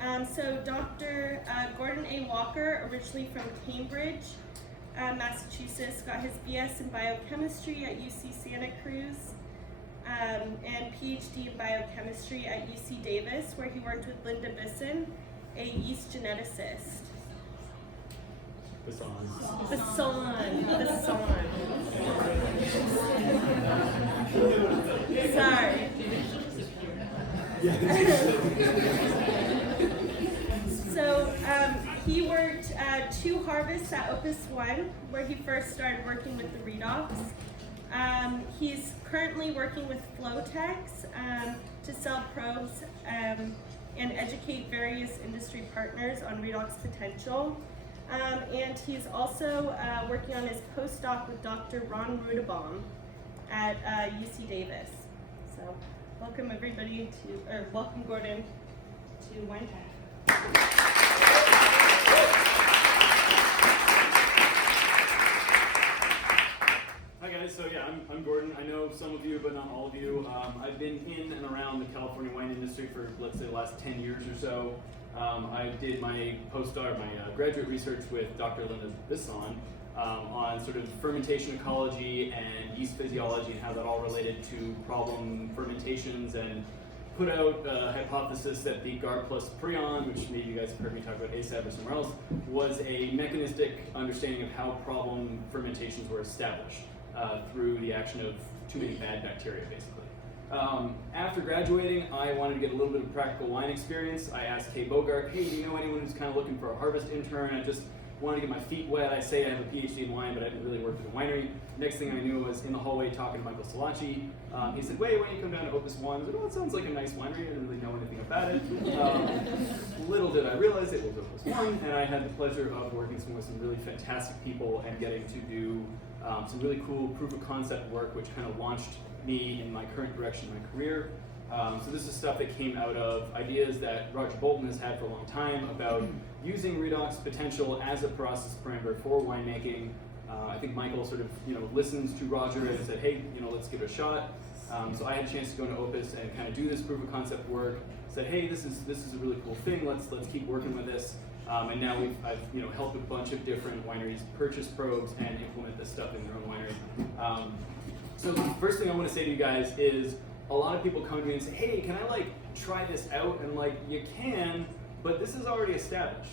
So Dr. Gordon A. Walker, originally from Cambridge, Massachusetts, got his BS in biochemistry at UC Santa Cruz, and PhD in biochemistry at UC Davis, where he worked with Linda Bisson, a yeast geneticist. Bisson. Sorry. So he worked 2 harvests at Opus 1, where he first started working with the redox. He's currently working with Flowtex to sell probes and educate various industry partners on redox potential. And he's also working on his postdoc with Dr. Ron Rudebaum at UC Davis. So welcome everybody welcome Gordon to Winepak. Hi guys, so yeah, I'm Gordon. I know some of you, but not all of you. I've been in and around the California wine industry for, let's say, the last 10 years or so. I did my postdoc, my graduate research with Dr. Linda Bisson on sort of fermentation ecology and yeast physiology and how that all related to problem fermentations, and put out a hypothesis that the GAR plus prion, which maybe you guys have heard me talk about ASAP or somewhere else, was a mechanistic understanding of how problem fermentations were established through the action of too many bad bacteria, basically. After graduating, I wanted to get a little bit of practical wine experience. I asked Kay Bogart, hey, do you know anyone who's kind of looking for a harvest intern? I just wanted to get my feet wet. I say I have a PhD in wine, but I haven't really worked at a winery. Next thing I knew, I was in the hallway talking to Michael Salacci. He said, wait, why don't you come down to Opus 1? I was like, oh, it sounds like a nice winery. I didn't really know anything about it. Little did I realize it was Opus 1, and I had the pleasure of working with some really fantastic people and getting to do some really cool proof of concept work, which kind of launched me in my current direction in my career. So this is stuff that came out of ideas that Roger Bolton has had for a long time about using redox potential as a process parameter for winemaking. I think Michael sort of listens to Roger and said, hey, let's give it a shot. So I had a chance to go into Opus and kind of do this proof of concept work. Said, hey, this is a really cool thing. Let's keep working with this. And now I've helped a bunch of different wineries purchase probes and implement this stuff in their own winery. So the first thing I want to say to you guys is, a lot of people come to me and say, hey, can I try this out? And you can, but this is already established.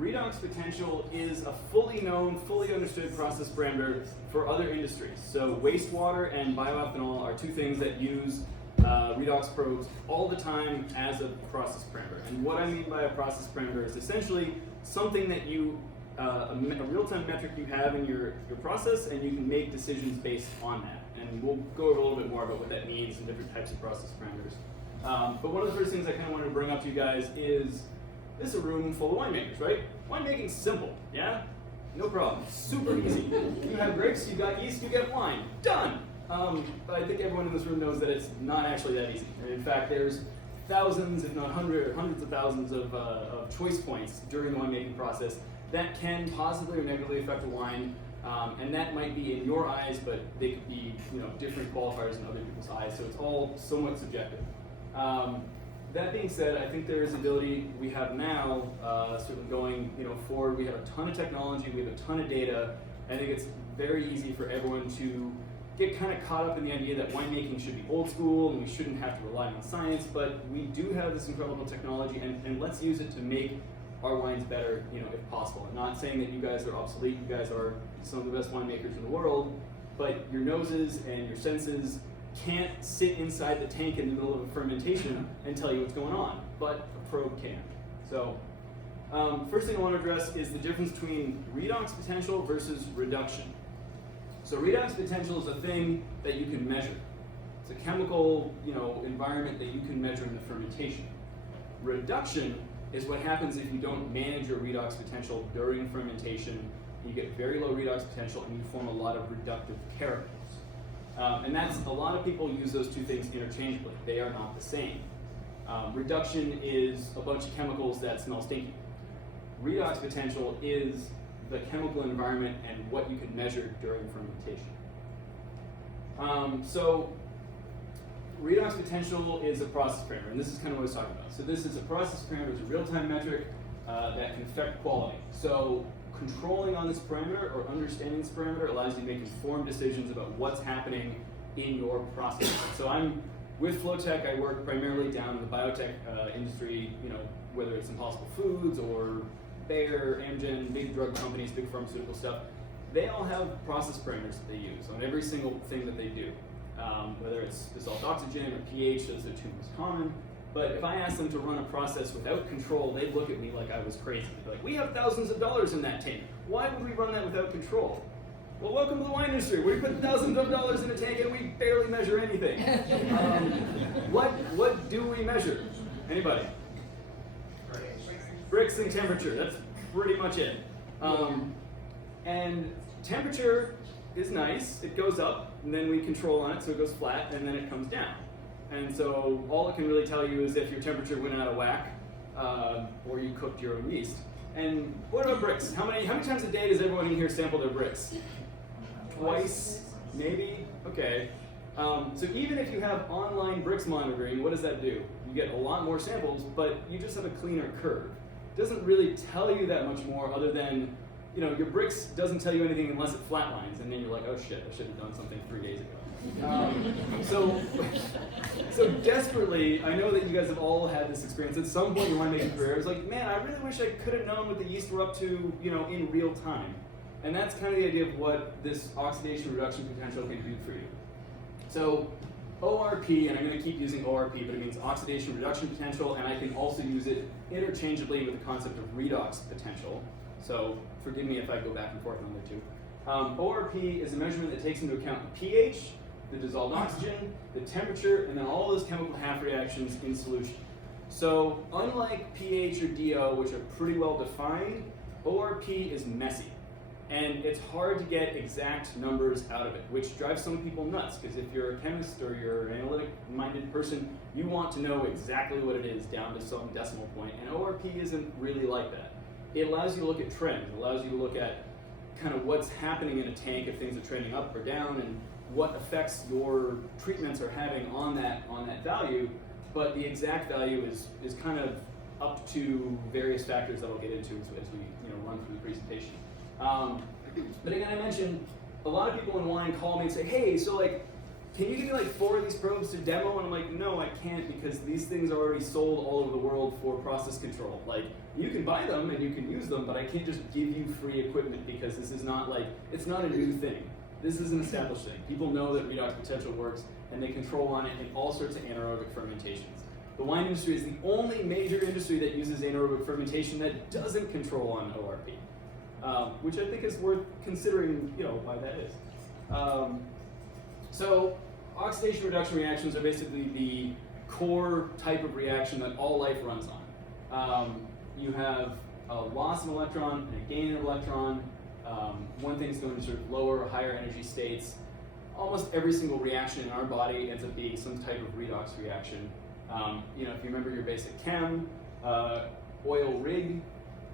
Redox potential is a fully known, fully understood process parameter for other industries. So wastewater and bioethanol are 2 things that use redox probes all the time as a process parameter. And what I mean by a process parameter is essentially something that a real-time metric you have in your process, and you can make decisions based on that. And we'll go over a little bit more about what that means and different types of process parameters. But one of the first things I kind of wanted to bring up to you guys is, this is a room full of winemakers, right? Winemaking's simple, yeah? No problem, super easy. You have grapes, you got yeast, you get wine, done! But I think everyone in this room knows that it's not actually that easy. And in fact, there's thousands, if not hundreds of thousands of choice points during the winemaking process that can positively or negatively affect the wine. And that might be in your eyes, but they could be different qualifiers in other people's eyes, so it's all somewhat subjective. That being said, I think there is ability we have now, sort of going forward. We have a ton of technology, we have a ton of data. I think it's very easy for everyone to get kind of caught up in the idea that winemaking should be old school and we shouldn't have to rely on science, but we do have this incredible technology, and let's use it to make our wines better, if possible. I'm not saying that you guys are obsolete. You guys are some of the best winemakers in the world, but your noses and your senses can't sit inside the tank in the middle of a fermentation and tell you what's going on, but a probe can. So first thing I want to address is the difference between redox potential versus reduction. So redox potential is a thing that you can measure. It's a chemical environment that you can measure in the fermentation. Reduction is what happens if you don't manage your redox potential during fermentation. You get very low redox potential and you form a lot of reductive characters. And that's, a lot of people use those 2 things interchangeably. They are not the same. Reduction is a bunch of chemicals that smell stinky. Redox potential is the chemical environment and what you can measure during fermentation. So redox potential is a process parameter, and this is kind of what I was talking about. So this is a process parameter, it's a real-time metric that can affect quality. So controlling on this parameter or understanding this parameter allows you to make informed decisions about what's happening in your process. So I'm with Flowtech, I work primarily down in the biotech industry, whether it's Impossible Foods or Bayer, Amgen, big drug companies, big pharmaceutical stuff. They all have process parameters that they use on every single thing that they do. Whether it's dissolved oxygen or pH, those are the two most common. But if I ask them to run a process without control, they'd look at me like I was crazy. They'd be like, we have thousands of dollars in that tank. Why would we run that without control? Well, welcome to the wine industry. We put thousands of dollars in a tank and we barely measure anything. What do we measure? Anybody? Brix and temperature. That's pretty much it. And temperature is nice. It goes up, and then we control on it, so it goes flat, and then it comes down. And so all it can really tell you is if your temperature went out of whack, or you cooked your own yeast. And what about bricks? How many times a day does everyone in here sample their bricks? Twice, maybe? Okay. So even if you have online bricks monitoring, what does that do? You get a lot more samples, but you just have a cleaner curve. It doesn't really tell you that much more other than, your bricks doesn't tell you anything unless it flatlines, and then you're like, oh shit, I should have done something 3 days ago. So desperately, I know that you guys have all had this experience. At some point in winemaking career, I was like, man, I really wish I could have known what the yeast were up to, in real time. And that's kind of the idea of what this oxidation reduction potential can do for you. So ORP, and I'm going to keep using ORP, but it means oxidation reduction potential, and I can also use it interchangeably with the concept of redox potential. So forgive me if I go back and forth on the two. ORP is a measurement that takes into account the pH, the dissolved oxygen, the temperature, and then all those chemical half reactions in solution. So unlike pH or DO, which are pretty well defined, ORP is messy. And it's hard to get exact numbers out of it, which drives some people nuts, because if you're a chemist or you're an analytic-minded person, you want to know exactly what it is down to some decimal point, and ORP isn't really like that. It allows you to look at trends. It allows you to look at kind of what's happening in a tank, if things are trending up or down, and what effects your treatments are having on that value. But the exact value is kind of up to various factors that I'll get into as we run through the presentation. But again, I mentioned a lot of people in wine call me and say, hey, so can you give me 4 of these probes to demo? And I'm like, no, I can't, because these things are already sold all over the world for process control. You can buy them and you can use them, but I can't just give you free equipment, because this is not it's not a new thing. This is an established thing. People know that redox potential works, and they control on it in all sorts of anaerobic fermentations. The wine industry is the only major industry that uses anaerobic fermentation that doesn't control on ORP, which I think is worth considering, why that is. So oxidation reduction reactions are basically the core type of reaction that all life runs on. You have a loss of an electron and a gain of an electron. One thing's going to sort of lower or higher energy states. Almost every single reaction in our body ends up being some type of redox reaction. If you remember your basic chem, oil rig,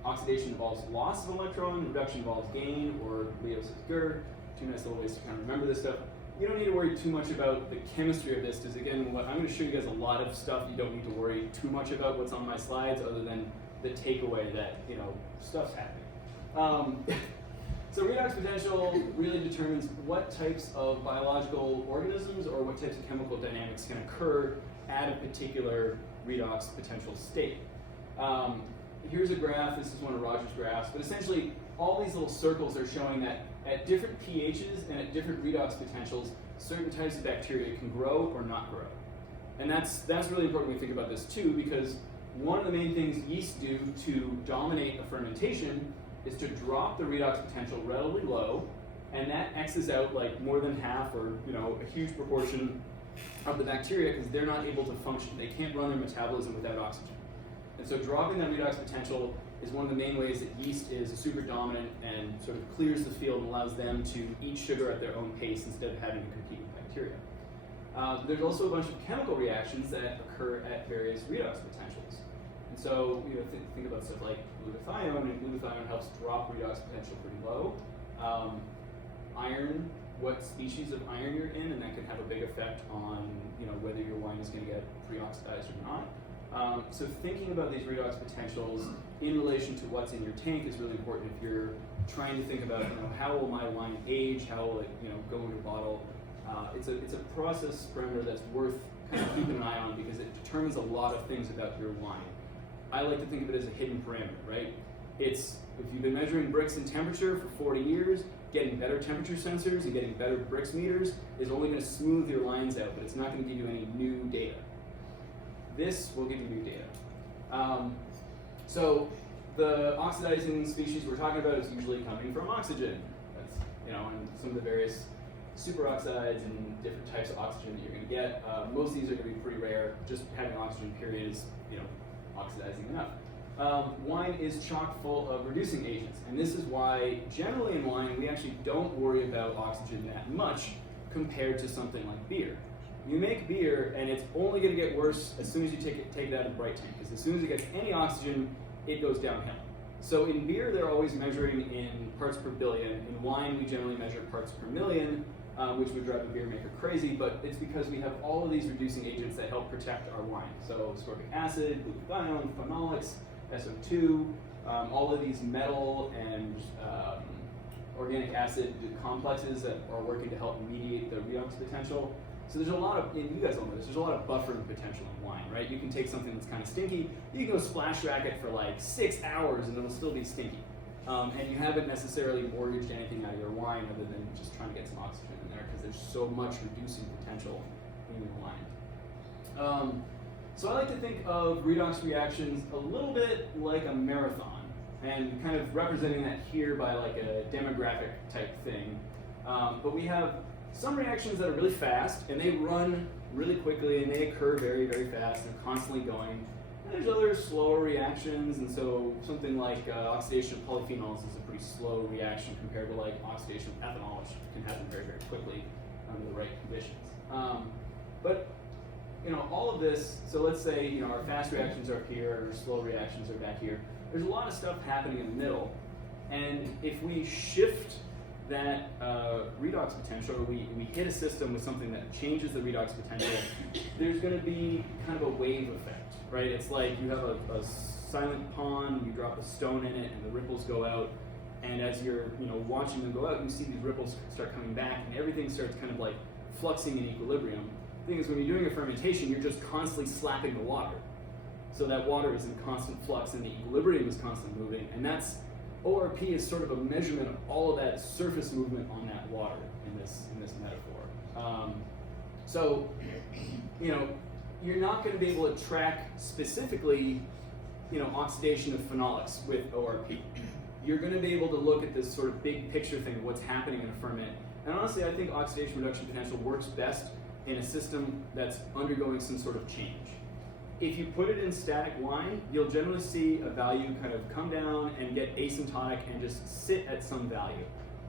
oxidation involves loss of an electron, reduction involves gain, or Leo says GER. 2 nice little ways to kind of remember this stuff. You don't need to worry too much about the chemistry of this, because again, I'm going to show you guys a lot of stuff you don't need to worry too much about what's on my slides, other than the takeaway that, stuff's happening. So redox potential really determines what types of biological organisms or what types of chemical dynamics can occur at a particular redox potential state. Here's a graph. This is one of Roger's graphs, but essentially all these little circles are showing that at different pHs and at different redox potentials, certain types of bacteria can grow or not grow. And that's really important when we think about this too, because one of the main things yeast do to dominate a fermentation is to drop the redox potential relatively low, and that X's out more than half, or a huge proportion of the bacteria, because they're not able to function. They can't run their metabolism without oxygen. And so dropping that redox potential is one of the main ways that yeast is super dominant and sort of clears the field and allows them to eat sugar at their own pace instead of having to compete with bacteria. There's also a bunch of chemical reactions that occur at various redox potentials. And so think about stuff like glutathione, and glutathione helps drop redox potential pretty low. Iron what species of iron you're in, and that can have a big effect on whether your wine is going to get pre-oxidized or not. So thinking about these redox potentials in relation to what's in your tank is really important if you're trying to think about how will my wine age, how will it go into a bottle. It's a process parameter that's worth kind of keeping an eye on because it determines a lot of things about your wine. I like to think of it as a hidden parameter, right? If you've been measuring bricks in temperature for 40 years, getting better temperature sensors and getting better bricks meters is only going to smooth your lines out, but it's not going to give you any new data. This will give you new data. So the oxidizing species we're talking about is usually coming from oxygen. That's, and some of the various superoxides and different types of oxygen that you're going to get. Most of these are going to be pretty rare. Just having oxygen period is, oxidizing enough. Wine is chock full of reducing agents, and this is why generally in wine we actually don't worry about oxygen that much compared to something like beer. You make beer and it's only going to get worse as soon as you take it out of the bright tank, because as soon as it gets any oxygen, it goes downhill. So in beer they're always measuring in parts per billion. In wine we generally measure parts per million, which would drive a beer maker crazy, but it's because we have all of these reducing agents that help protect our wine. So ascorbic acid, glutathione, phenolics, SO2, all of these metal and organic acid complexes that are working to help mediate the redox potential. So there's a lot of, and you guys all know this, there's a lot of buffering potential in wine, right? You can take something that's kind of stinky, you can go splash rack it for like 6 hours and it'll still be stinky. And you haven't necessarily mortgaged anything out of your wine other than just trying to get some oxygen in there because there's so much reducing potential in your wine. So I like to think of redox reactions a little bit like a marathon, and kind of representing that here by like a demographic type thing. But we have some reactions that are really fast, and they run really quickly, and they occur very, very fast, and constantly going. And there's other slower reactions, and so something like oxidation of polyphenols is a pretty slow reaction compared to like oxidation of ethanol, which can happen very, very quickly under the right conditions. But all of this, so let's say, our fast reactions are up here, our slow reactions are back here. There's a lot of stuff happening in the middle, and if we shift that redox potential, or we hit a system with something that changes the redox potential, there's going to be kind of a wave effect, right? It's like you have a silent pond, you drop a stone in it, and the ripples go out, and as you're watching them go out, you see these ripples start coming back, and everything starts kind of like fluxing in equilibrium. The thing is, when you're doing a fermentation, you're just constantly slapping the water. So that water is in constant flux and the equilibrium is constantly moving, and that's, ORP is sort of a measurement of all of that surface movement on that water in this metaphor. So, you're not going to be able to track specifically, oxidation of phenolics with ORP. You're going to be able to look at this sort of big picture thing of what's happening in a ferment. And honestly, I think oxidation reduction potential works best in a system that's undergoing some sort of change. If you put it in static wine, you'll generally see a value kind of come down and get asymptotic and just sit at some value.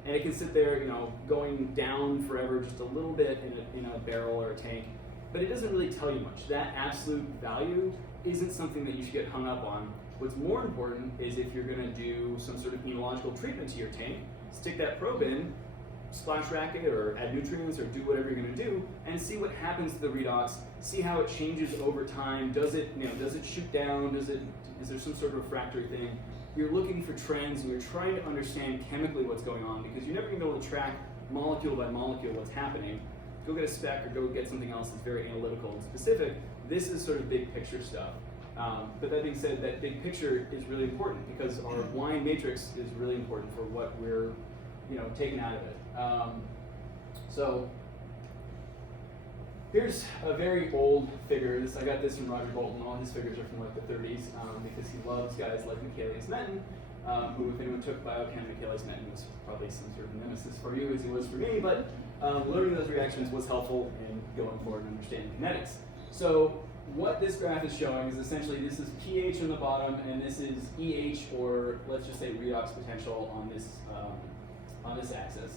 And it can sit there, going down forever, just a little bit in a barrel or a tank, but it doesn't really tell you much. That absolute value isn't something that you should get hung up on. What's more important is if you're gonna do some sort of enological treatment to your tank, stick that probe in, splash rack it or add nutrients or do whatever you're going to do, and see what happens to the redox, see how it changes over time. Does it shoot down? Is there some sort of refractory thing? You're looking for trends and you're trying to understand chemically what's going on, because you're never going to be able to track molecule by molecule what's happening. Go get a spec or go get something else that's very analytical and specific. This is sort of big picture stuff. But that being said, that big picture is really important because our wine matrix is really important for what we're taken out of it. So here's a very old figure. I got this from Roger Bolton. All his figures are from like the 30s because he loves guys like Michaelis-Menten, who, if anyone took biochem, Michaelis-Menten was probably some sort of nemesis for you as he was for me, but learning those reactions was helpful in going forward and understanding kinetics. So what this graph is showing is essentially this is pH on the bottom and this is EH, or let's just say redox potential on this axis.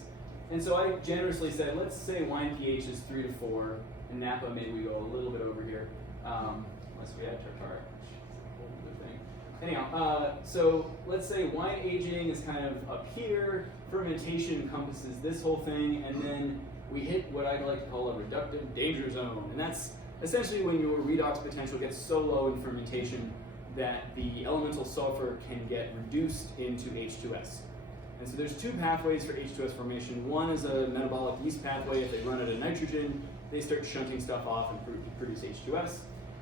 And so I generously said, let's say wine pH is 3 to 4, and Napa maybe we go a little bit over here, unless we add tartar, which is a whole other thing. anyhow, so let's say wine aging is kind of up here, fermentation encompasses this whole thing, and then we hit what I'd like to call a reductive danger zone. And that's essentially when your redox potential gets so low in fermentation that the elemental sulfur can get reduced into H2S. And so there's two pathways for H2S formation. One is a metabolic yeast pathway. If they run out of nitrogen, they start shunting stuff off and produce H2S.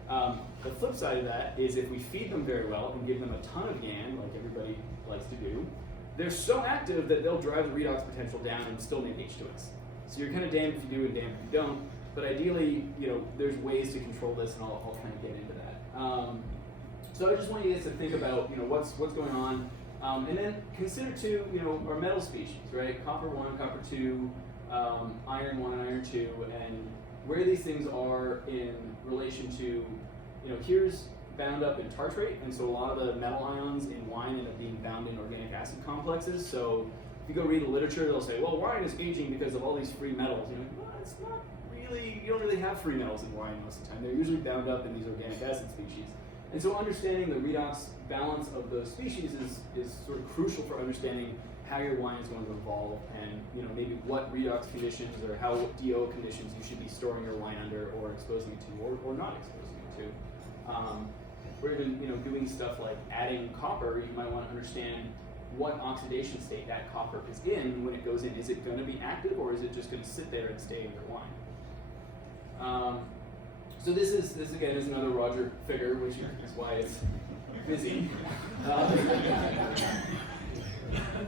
The flip side of that is if we feed them very well and give them a ton of GAN, like everybody likes to do, they're so active that they'll drive the redox potential down and still make H2S. So you're kind of damned if you do and damned if you don't. But ideally, there's ways to control this, and I'll kind of get into that. So I just want you guys to think about, what's going on, and then consider too, our metal species, right? Copper 1, copper 2, iron 1, and iron 2, and where these things are in relation to, here's bound up in tartrate, and so a lot of the metal ions in wine end up being bound in organic acid complexes. So if you go read the literature, they'll say, well, wine is aging because of all these free metals. Well, it's not really, you don't really have free metals in wine most of the time. They're usually bound up in these organic acid species. And so understanding the redox balance of those species is sort of crucial for understanding how your wine is going to evolve, and maybe what redox conditions or how DO conditions you should be storing your wine under or exposing it to or not exposing it to. Or even doing stuff like adding copper, you might want to understand what oxidation state that copper is in when it goes in. Is it going to be active, or is it just going to sit there and stay in your wine? So this again is another Roger figure, which is why it's busy.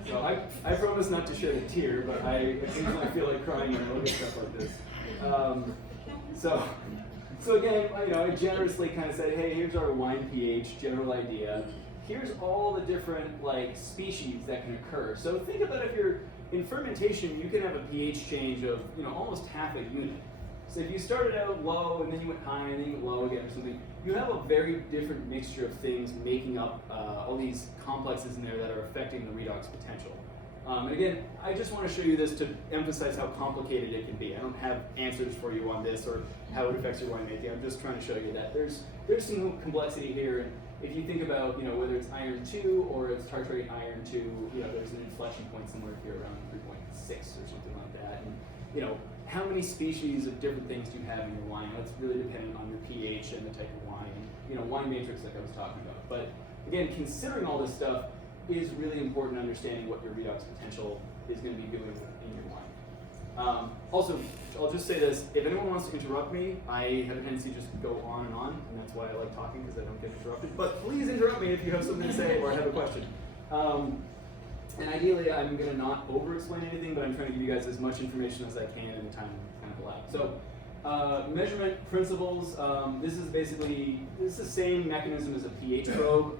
So I promise not to shed a tear, but I occasionally feel like crying when I look at stuff like this. So again, I generously kind of said, hey, here's our wine pH, general idea. Here's all the different species that can occur. So think about if you're in fermentation, you can have a pH change of almost half a unit. So if you started out low and then you went high and then you went low again or something, you have a very different mixture of things making up all these complexes in there that are affecting the redox potential. And again, I just want to show you this to emphasize how complicated it can be. I don't have answers for you on this or how it affects your winemaking. I'm just trying to show you that there's some complexity here. And if you think about whether it's iron 2 or it's tartrate iron 2, there's an inflection point somewhere here around 3.6 or something like that. And how many species of different things do you have in your wine? That's really dependent on your pH and the type of wine, wine matrix like I was talking about. But again, considering all this stuff is really important, understanding what your redox potential is going to be doing in your wine. Also, I'll just say this, if anyone wants to interrupt me, I have a tendency to just go on, and that's why I like talking, because I don't get interrupted. But please interrupt me if you have something to say or have a question. And ideally, I'm going to not over-explain anything, but I'm trying to give you guys as much information as I can in the time kind of allowed. So, measurement principles. This is the same mechanism as a pH probe,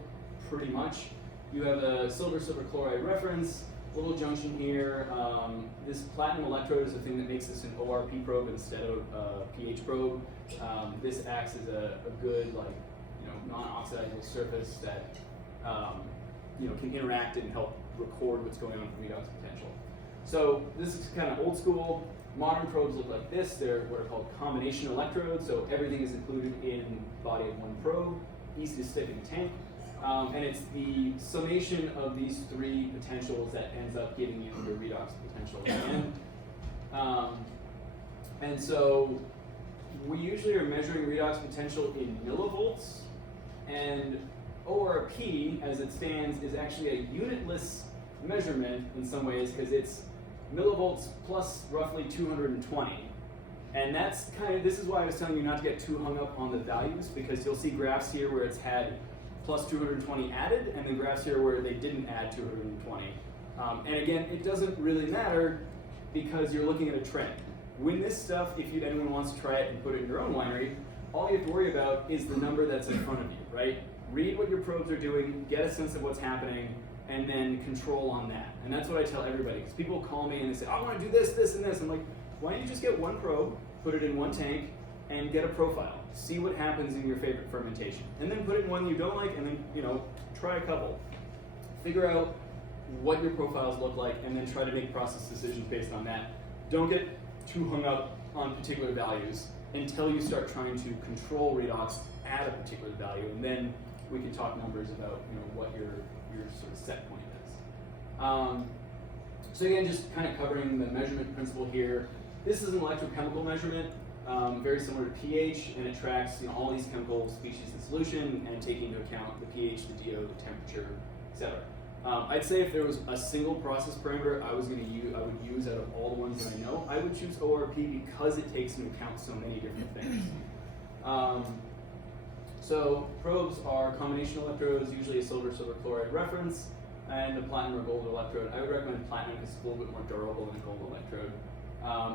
pretty much. You have a silver-silver chloride reference, little junction here. This platinum electrode is the thing that makes this an ORP probe instead of a pH probe. This acts as a good, non-oxidizable surface that can interact and help record what's going on with redox potential. So this is kind of old school. Modern probes look like this. They're what are called combination electrodes, so everything is included in the body of one probe. Yeast is thick in the tank. And it's the summation of these three potentials that ends up giving you your redox potential at the end. And so we usually are measuring redox potential in millivolts, and ORP, as it stands, is actually a unitless measurement in some ways, because it's millivolts plus roughly 220. And that's this is why I was telling you not to get too hung up on the values, because you'll see graphs here where it's had plus 220 added, and then graphs here where they didn't add 220. And again, it doesn't really matter because you're looking at a trend. When this stuff, if anyone wants to try it and put it in your own winery, all you have to worry about is the number that's in front of you, right? Read what your probes are doing, get a sense of what's happening, and then control on that. And that's what I tell everybody, because people call me and they say, I want to do this, this, and this. I'm like, why don't you just get one probe, put it in one tank, and get a profile. See what happens in your favorite fermentation. And then put it in one you don't like, and then, try a couple. Figure out what your profiles look like, and then try to make process decisions based on that. Don't get too hung up on particular values until you start trying to control redox at a particular value, and then we can talk numbers about what your sort of set point is. So again, just kind of covering the measurement principle here. This is an electrochemical measurement, very similar to pH, and it tracks all these chemical species in solution and taking into account the pH, the DO, the temperature, etc. I'd say if there was a single process parameter I would use out of all the ones that I know, I would choose ORP because it takes into account so many different things. So probes are combination electrodes, usually a silver-silver chloride reference, and a platinum or gold electrode. I would recommend platinum because it's a little bit more durable than a gold electrode.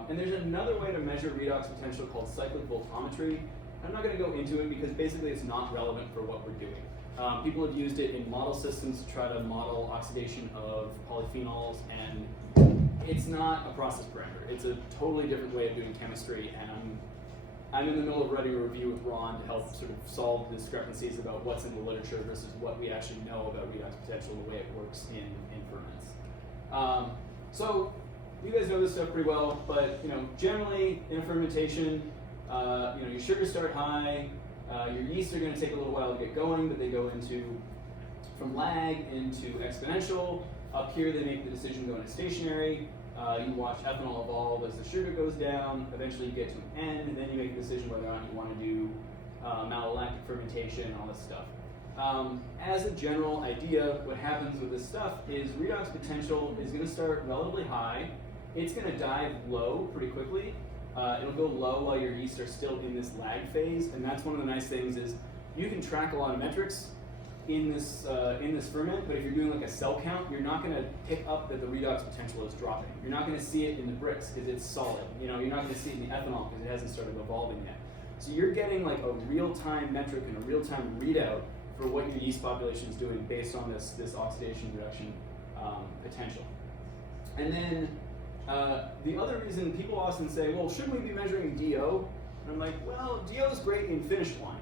And there's another way to measure redox potential called cyclic voltammetry. I'm not going to go into it because basically it's not relevant for what we're doing. People have used it in model systems to try to model oxidation of polyphenols, and it's not a process parameter. It's a totally different way of doing chemistry, and I'm in the middle of writing a review with Ron to help sort of solve the discrepancies about what's in the literature versus what we actually know about redox potential, the way it works in ferments. So you guys know this stuff pretty well, but generally in a fermentation, your sugars start high, your yeast are going to take a little while to get going, but they go from lag into exponential. Up here they make the decision to go into stationary. You watch ethanol evolve as the sugar goes down. Eventually you get to an end, and then you make a decision whether or not you want to do malolactic fermentation, all this stuff. As a general idea, what happens with this stuff is redox potential is going to start relatively high. It's going to dive low pretty quickly. It'll go low while your yeast are still in this lag phase, and that's one of the nice things is you can track a lot of metrics in this ferment, but if you're doing like a cell count, you're not going to pick up that the redox potential is dropping. You're not going to see it in the Brix because it's solid. You're not going to see it in the ethanol because it hasn't started evolving yet. So you're getting like a real-time metric and a real-time readout for what your yeast population is doing based on this oxidation reduction potential. And then the other reason people often say, well, shouldn't we be measuring DO? And I'm like, well, DO is great in finished wine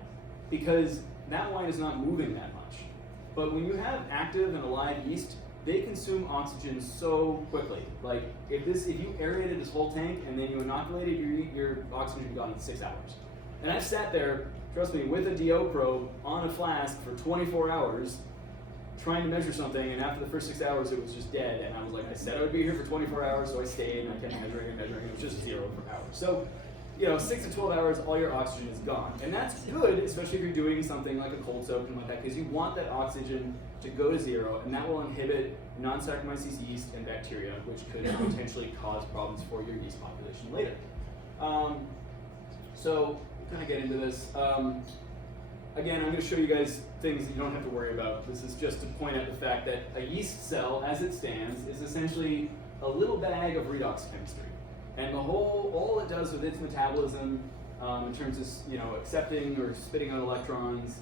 because that wine is not moving that much. But when you have active and alive yeast, they consume oxygen so quickly. Like if you aerated this whole tank and then you inoculated, your oxygen would be gone in 6 hours. And I've sat there, trust me, with a DO probe on a flask for 24 hours trying to measure something, and after the first 6 hours it was just dead, and I was like, I said I would be here for 24 hours, so I stayed, and I kept measuring and measuring, it was just 0 for hours. So, 6 to 12 hours, all your oxygen is gone. And that's good, especially if you're doing something like a cold soak and like that, because you want that oxygen to go to 0, and that will inhibit non-Saccharomyces yeast and bacteria, which could potentially cause problems for your yeast population later. So, we'll kind of get into this. Again, I'm going to show you guys things that you don't have to worry about. This is just to point out the fact that a yeast cell, as it stands, is essentially a little bag of redox chemistry. And all it does with its metabolism, in terms of accepting or spitting out electrons,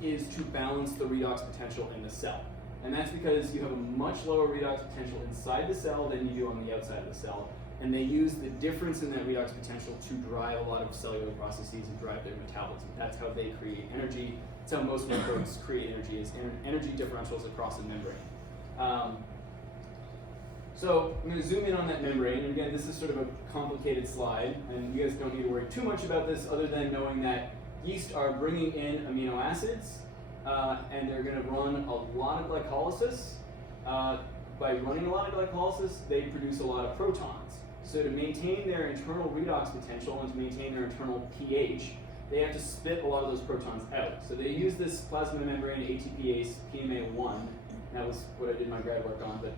is to balance the redox potential in the cell. And that's because you have a much lower redox potential inside the cell than you do on the outside of the cell. And they use the difference in that redox potential to drive a lot of cellular processes and drive their metabolism. That's how they create energy. That's how most microbes create energy, is energy differentials across a membrane. So I'm going to zoom in on that membrane. And again, this is sort of a complicated slide, and you guys don't need to worry too much about this other than knowing that yeast are bringing in amino acids, and they're going to run a lot of glycolysis. By running a lot of glycolysis, they produce a lot of protons. So to maintain their internal redox potential and to maintain their internal pH, they have to spit a lot of those protons out. So they use this plasma membrane ATPase PMA1. That was what I did my grad work on, but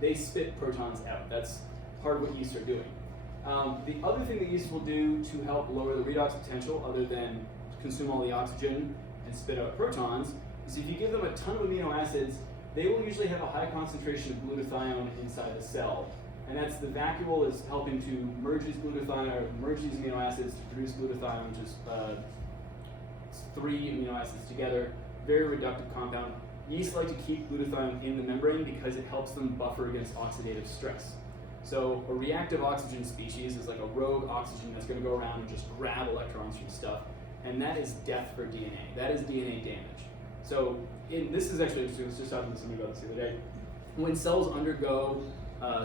they spit protons out. That's part of what yeast are doing. The other thing that yeast will do to help lower the redox potential, other than consume all the oxygen and spit out protons, is if you give them a ton of amino acids, they will usually have a high concentration of glutathione inside the cell. And that's the vacuole is helping to merge these glutathione, or merge these amino acids to produce glutathione, which is 3 amino acids together. Very reductive compound. Yeast like to keep glutathione in the membrane because it helps them buffer against oxidative stress. So a reactive oxygen species is like a rogue oxygen that's going to go around and just grab electrons from stuff, and that is death for DNA. That is DNA damage. So this is actually interesting. I was just talking to somebody about this the other day. When cells undergo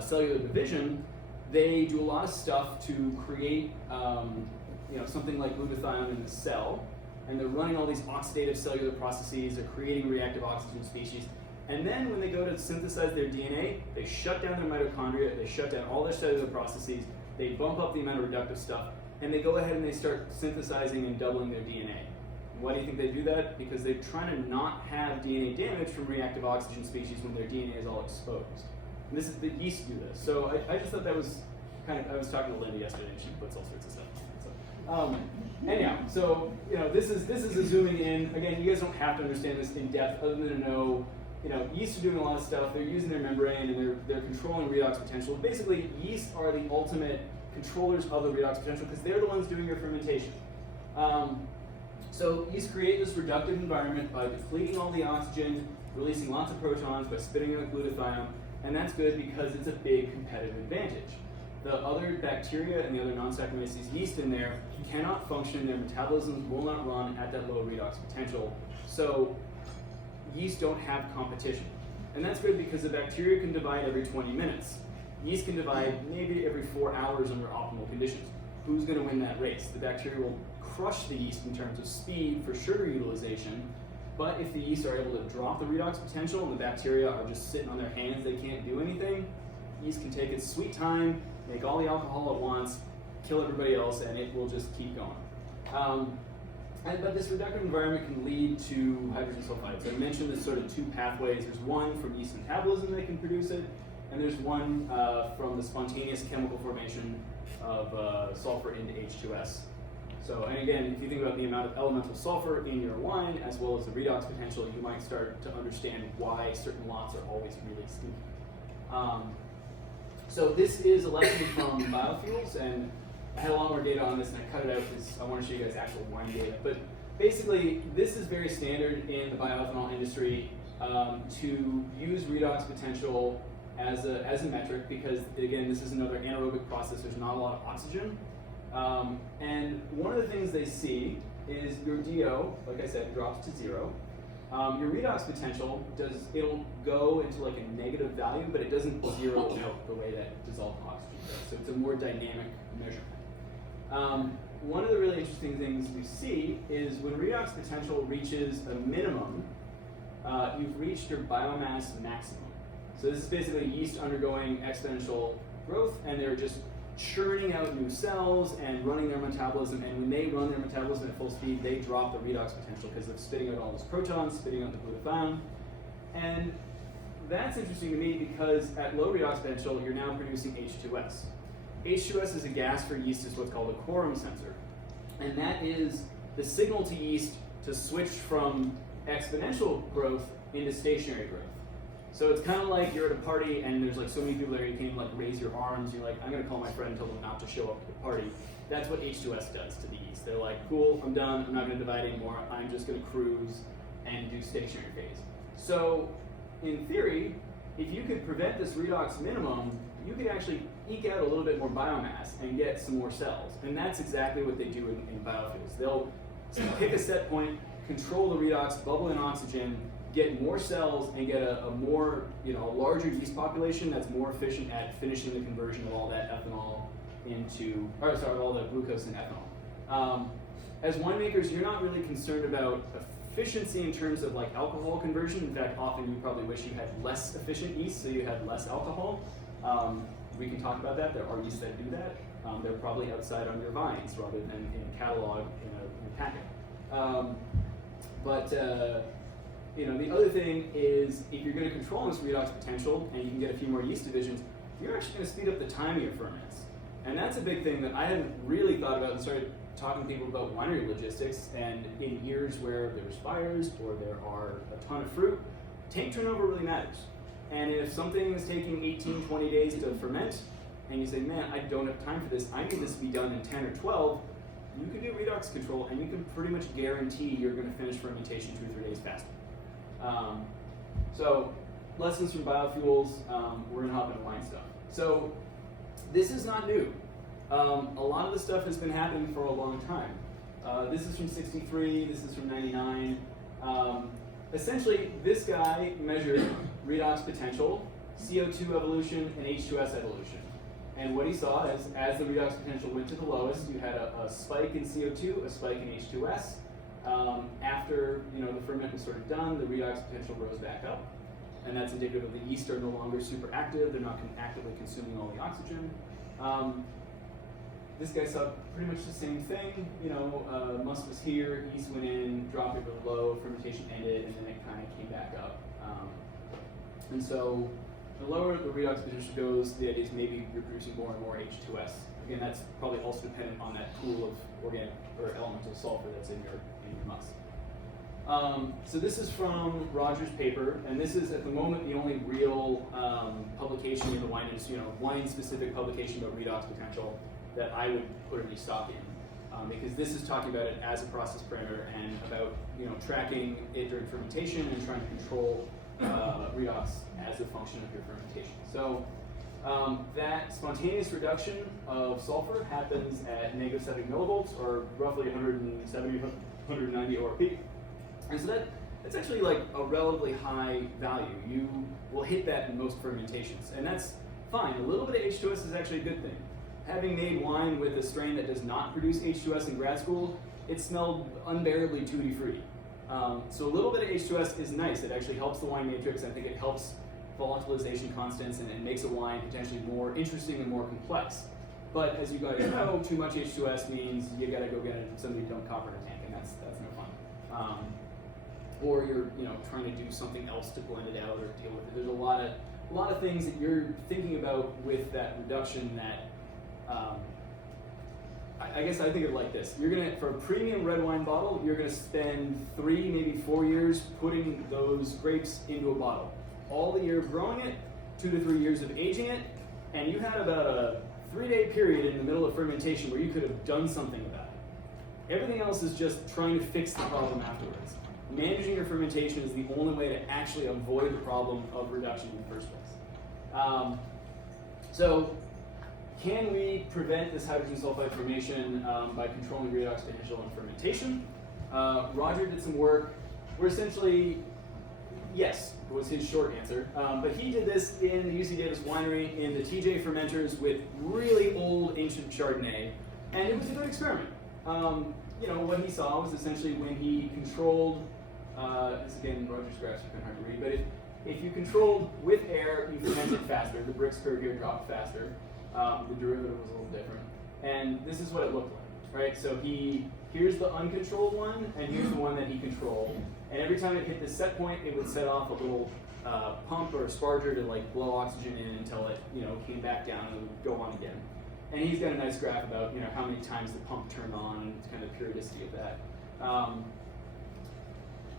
cellular division, they do a lot of stuff to create something like glutathione in the cell. and they're running all these oxidative cellular processes, they're creating reactive oxygen species, and then when they go to synthesize their DNA, they shut down their mitochondria, they shut down all their cellular processes, they bump up the amount of reductive stuff, and they go ahead and they start synthesizing and doubling their DNA. Why do you think they do that? Because they're trying to not have DNA damage from reactive oxygen species when their DNA is all exposed. And this is the yeast do this. So I just thought that was kind of, I was talking to Linda yesterday and she puts all sorts of stuff. So, anyhow, so this is a zooming in. Again, you guys don't have to understand this in depth other than to know, yeast are doing a lot of stuff. They're using their membrane and they're controlling redox potential. Basically, yeast are the ultimate controllers of the redox potential because they're the ones doing your fermentation. So yeast create this reductive environment by depleting all the oxygen, releasing lots of protons, by spitting out glutathione, and that's good because it's a big competitive advantage. The other bacteria and the other non-Saccharomyces yeast in there cannot function, their metabolisms will not run at that low redox potential, so yeast don't have competition. And that's good because the bacteria can divide every 20 minutes. Yeast can divide maybe every 4 hours under optimal conditions. Who's going to win that race? The bacteria will crush the yeast in terms of speed for sugar utilization, but if the yeast are able to drop the redox potential and the bacteria are just sitting on their hands, they can't do anything, yeast can take its sweet time, make all the alcohol at once, kill everybody else, and it will just keep going. But this reductive environment can lead to hydrogen sulfide. So I mentioned this sort of two pathways. There's one from yeast metabolism that can produce it, and there's one from the spontaneous chemical formation of sulfur into H2S. So, and again, if you think about the amount of elemental sulfur in your wine, as well as the redox potential, you might start to understand why certain lots are always really sweet. So this is a lesson from biofuels, and I had a lot more data on this, and I cut it out because I want to show you guys actual wine data. But basically, this is very standard in the bioethanol industry to use redox potential as a metric because, again, this is another anaerobic process. There's not a lot of oxygen. And one of the things they see is your DO, like I said, drops to 0. Your redox potential, it'll go into like a negative value, but it doesn't zero out the way that dissolved oxygen does. So it's a more dynamic measurement. One of the really interesting things we see is when redox potential reaches a minimum, you've reached your biomass maximum. So this is basically yeast undergoing exponential growth, and they're just churning out new cells and running their metabolism, and when they run their metabolism at full speed, they drop the redox potential because of spitting out all those protons, spitting out the glutathione. And that's interesting to me because at low redox potential, you're now producing H2S. H2S is a gas for yeast, is what's called a quorum sensor. And that is the signal to yeast to switch from exponential growth into stationary growth. So it's kind of like you're at a party and there's like so many people there, you can't even like raise your arms. You're like, I'm gonna call my friend and tell them not to show up at the party. That's what H2S does to the yeast. They're like, cool, I'm done, I'm not gonna divide anymore, I'm just gonna cruise and do stationary phase. So in theory, if you could prevent this redox minimum, you could actually eke out a little bit more biomass and get some more cells. And that's exactly what they do in biofuels. They'll pick a set point, control the redox, bubble in oxygen, get more cells and get a more, a larger yeast population that's more efficient at finishing the conversion of all that ethanol into, all the glucose and ethanol. As winemakers, you're not really concerned about efficiency in terms of like alcohol conversion. In fact, often you probably wish you had less efficient yeast so you had less alcohol. We can talk about that. There are yeasts that do that. They're probably outside on your vines rather than in a catalog in a packet. The other thing is if you're going to control this redox potential and you can get a few more yeast divisions, you're actually going to speed up the time of your ferments. And that's a big thing that I hadn't really thought about and started talking to people about winery logistics. And in years where there's fires or there are a ton of fruit, tank turnover really matters. And if something is taking 18, 20 days to ferment, and you say, man, I don't have time for this, I need this to be done in 10 or 12, you can do redox control and you can pretty much guarantee you're going to finish fermentation 2 or 3 days faster. So lessons from biofuels, we're going to hop into wine stuff. So this is not new. A lot of the stuff has been happening for a long time. This is from 63, this is from 99. Essentially, this guy measured redox potential, CO2 evolution, and H2S evolution. And what he saw is as the redox potential went to the lowest, you had a spike in CO2, a spike in H2S. After the ferment was sort of done, the redox potential rose back up, and that's indicative of the yeast are no longer super active. They're not actively consuming all the oxygen. This guy saw pretty much the same thing. Must was here, yeast went in, dropped it really low, fermentation ended, and then it kind of came back up. And so the lower the redox potential goes, the idea is maybe you're producing more and more H2S. Again, that's probably also dependent on that pool of organic or elemental sulfur that's in your must. So this is from Roger's paper, and this is at the moment the only real publication in the wine industry, wine-specific publication about redox potential that I would put any stock in, because this is talking about it as a process parameter and about tracking it during fermentation and trying to control redox as a function of your fermentation. So that spontaneous reduction of sulfur happens at negative 70 millivolts, or roughly 170, 190 ORP. And so that's actually like a relatively high value. You will hit that in most fermentations, and that's fine. A little bit of H2S is actually a good thing. Having made wine with a strain that does not produce H2S in grad school, it smelled unbearably tutti-free. So a little bit of H2S is nice. It actually helps the wine matrix. I think it helps volatilization constants and makes a wine potentially more interesting and more complex. But as you guys know, too much H2S means you gotta go get somebody dumped copper in a tank, and that's no fun. Or you're trying to do something else to blend it out or deal with it. There's a lot of things that you're thinking about with that reduction that I guess I think of it like this. You're gonna, for a premium red wine bottle, you're gonna spend 3, maybe 4 years putting those grapes into a bottle. All the year of growing it, 2 to 3 years of aging it, and you had about a 3-day period in the middle of fermentation where you could have done something about it. Everything else is just trying to fix the problem afterwards. Managing your fermentation is the only way to actually avoid the problem of reduction in the first place. So, can we prevent this hydrogen sulfide formation by controlling redox potential and fermentation? Roger did some work where essentially, yes, was his short answer. But he did this in the UC Davis winery in the TJ fermenters with really old ancient Chardonnay, and it was a good experiment. What he saw was essentially when he controlled, this again, Roger's graphs are kind of hard to read, but if you controlled with air, you fermented faster. The Brix curve here dropped faster. The derivative was a little different. And this is what it looked like, right? So here's the uncontrolled one, and here's the one that he controlled. And every time it hit this set point, it would set off a little pump or a sparger to like blow oxygen in until it came back down and it would go on again. And he's got a nice graph about how many times the pump turned on and kind of the periodicity of that.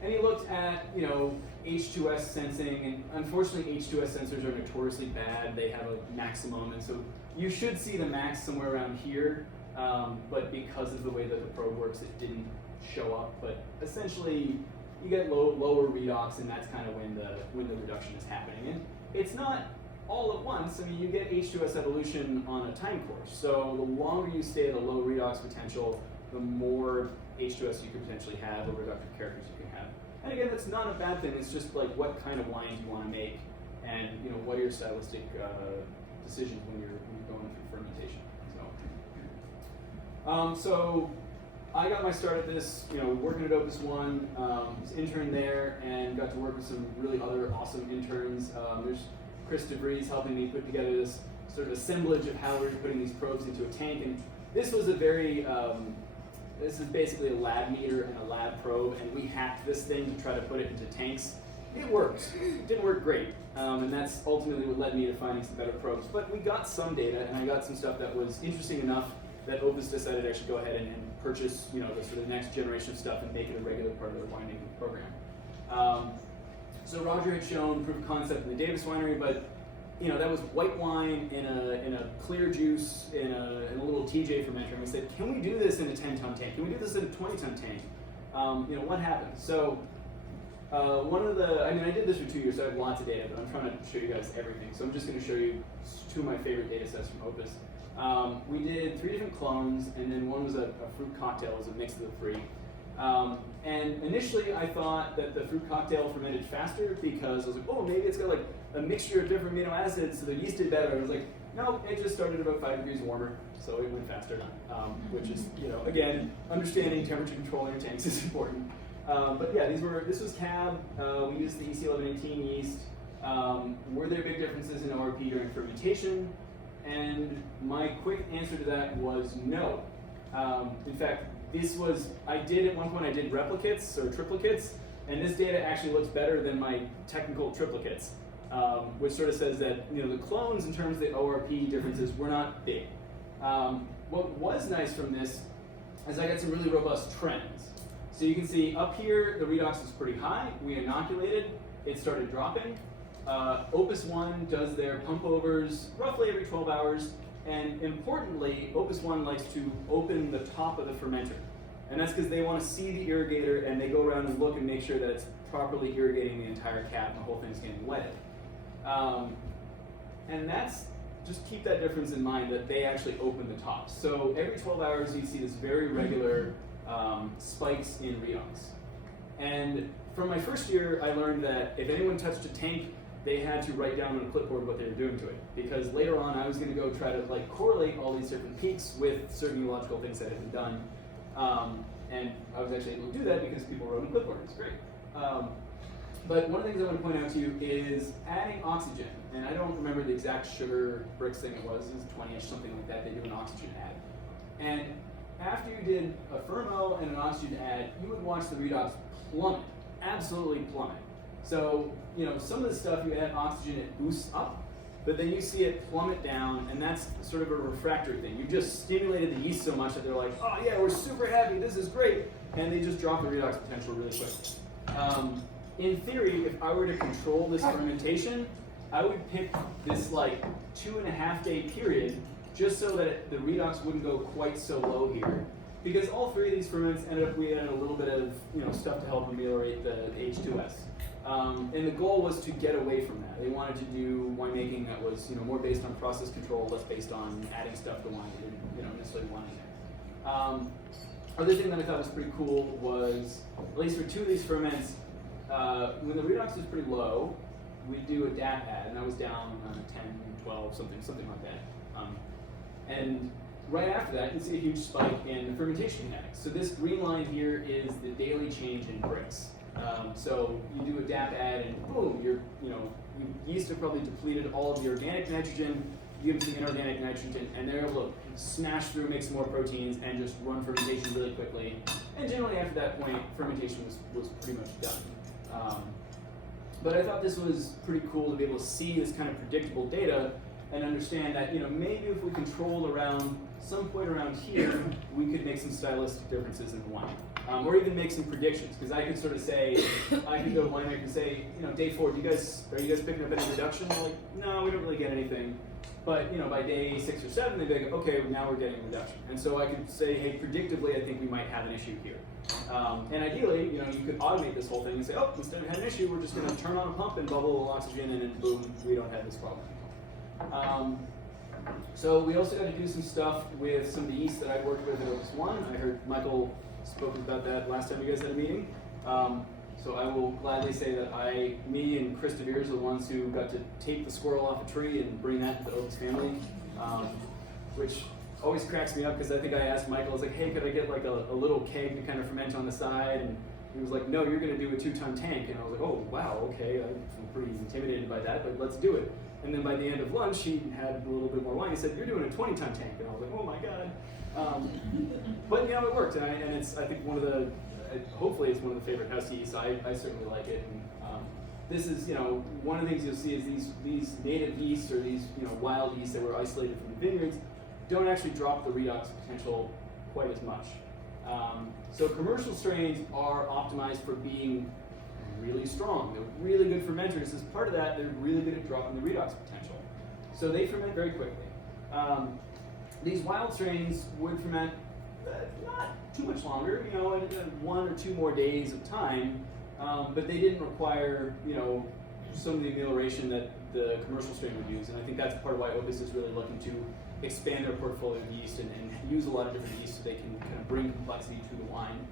And he looked at H2S sensing, and unfortunately H2S sensors are notoriously bad. They have a maximum, and so you should see the max somewhere around here, but because of the way that the probe works, it didn't show up. But essentially, you get lower redox, and that's kind of when the reduction is happening. And it's not all at once. I mean, you get H2S evolution on a time course. So the longer you stay at a low redox potential, the more H2S you could potentially have, or reductive characters you can have. And again, that's not a bad thing. It's just like what kind of wine do you want to make, and what are your stylistic decisions when you're going through fermentation. So I got my start at this, working at Opus One. Was intern there and got to work with some really other awesome interns. There's Chris DeVries helping me put together this sort of assemblage of how we're putting these probes into a tank. And this was a very this is basically a lab meter and a lab probe, and we hacked this thing to try to put it into tanks. It worked. It didn't work great, and that's ultimately what led me to finding some better probes. But we got some data, and I got some stuff that was interesting enough that Opus decided to actually go ahead and purchase, the sort of next generation of stuff and make it a regular part of their winemaking program. So Roger had shown proof of concept in the Davis winery, but that was white wine in a clear juice in a little TJ fermenter, and we said, can we do this in a 10-ton tank? Can we do this in a 20-ton tank? What happens? So I did this for 2 years, so I have lots of data, but I'm trying to show you guys everything. So I'm just going to show you 2 of my favorite data sets from Opus. We did 3 different clones, and then one was a fruit cocktail. It was a mix of the 3. And initially I thought that the fruit cocktail fermented faster because I was like, oh, maybe it's got like a mixture of different amino acids, so the yeast did better. I was like, no, it just started about 5 degrees warmer, so it went faster. Which is, again, understanding temperature control in your tanks is important. But yeah, this was cab. We used the EC1118 yeast. Were there big differences in ORP during fermentation? And my quick answer to that was no. In fact, at one point I did replicates or triplicates, and this data actually looks better than my technical triplicates, which sort of says that the clones in terms of the ORP differences were not big. What was nice from this is I got some really robust trends. So you can see up here the redox was pretty high. We inoculated, it started dropping. Opus 1 does their pump overs roughly every 12 hours. And importantly, Opus 1 likes to open the top of the fermenter. And that's because they want to see the irrigator and they go around and look and make sure that it's properly irrigating the entire cap and the whole thing's getting wetted. And just keep that difference in mind that they actually open the top. So every 12 hours you see this very regular spikes in redox. And from my first year, I learned that if anyone touched a tank, they had to write down on a clipboard what they were doing to it. Because later on, I was going to go try to correlate all these different peaks with certain ecological things that had been done. And I was actually able to do that because people wrote on a clipboard. It's great. But one of the things I want to point out to you is adding oxygen. And I don't remember the exact sugar bricks thing it was 20-ish, something like that. They do an oxygen add. And after you did a fermo and an oxygen add, you would watch the redox plummet, absolutely plummet. So, some of the stuff you add oxygen, it boosts up, but then you see it plummet down, and that's sort of a refractory thing. You just stimulated the yeast so much that they're like, oh yeah, we're super happy, this is great, and they just drop the redox potential really quick. In theory, if I were to control this fermentation, I would pick this 2.5 day period just so that the redox wouldn't go quite so low here. Because all three of these ferments we added a little bit of stuff to help ameliorate the H2S. And the goal was to get away from that. They wanted to do winemaking that was more based on process control, less based on adding stuff to wine they didn't necessarily want in there. Other thing that I thought was pretty cool was, at least for 2 of these ferments, when the redox was pretty low, we'd do a DAP add, and that was down 10, 12, something like that. And right after that, you can see a huge spike in the fermentation kinetics. So this green line here is the daily change in bricks. So you do a DAP add, and boom, your yeast have probably depleted all of the organic nitrogen. You give them some inorganic nitrogen, and they're able to smash through, make some more proteins, and just run fermentation really quickly. And generally, after that point, fermentation was pretty much done. But I thought this was pretty cool to be able to see this kind of predictable data and understand that maybe if we controlled around some point around here, we could make some stylistic differences in the wine, or even make some predictions. Because I could sort of say, I could go to winemaker and say, day 4, are you guys picking up any reduction? They're like, no, we don't really get anything. But by day 6 or 7, they'd be like, okay, now we're getting a reduction. And so I could say, hey, predictably, I think we might have an issue here. And ideally, you could automate this whole thing and say, oh, instead of having an issue, we're just going to turn on a pump and bubble a little oxygen, and then boom, we don't have this problem. So we also got to do some stuff with some of the yeast that I worked with at Opus 1. I heard Michael spoke about that last time you guys had a meeting. So I will gladly say that me and Chris DeVeers are the ones who got to take the squirrel off a tree and bring that to the Opus family, which always cracks me up because I think I asked Michael, I was like, hey, could I get a little keg to kind of ferment on the side? And he was like, no, you're going to do a 2-ton tank. And I was like, oh, wow, okay, I'm pretty intimidated by that, but let's do it. And then by the end of lunch, he had a little bit more wine. He said, you're doing a 20-ton tank. And I was like, oh my God. But it worked. And it's, I think, hopefully it's one of the favorite house yeasts. I certainly like it. And this is, one of the things you'll see is these native yeasts or these, wild yeasts that were isolated from the vineyards don't actually drop the redox potential quite as much. So commercial strains are optimized for being really strong. They're really good fermenters. As part of that, they're really good at dropping the redox potential. So they ferment very quickly. These wild strains would ferment not too much longer, 1 or 2 more days of time, but they didn't require, some of the amelioration that the commercial strain would use. And I think that's part of why Opus is really looking to expand their portfolio of yeast and use a lot of different yeasts so they can kind of bring complexity to the wine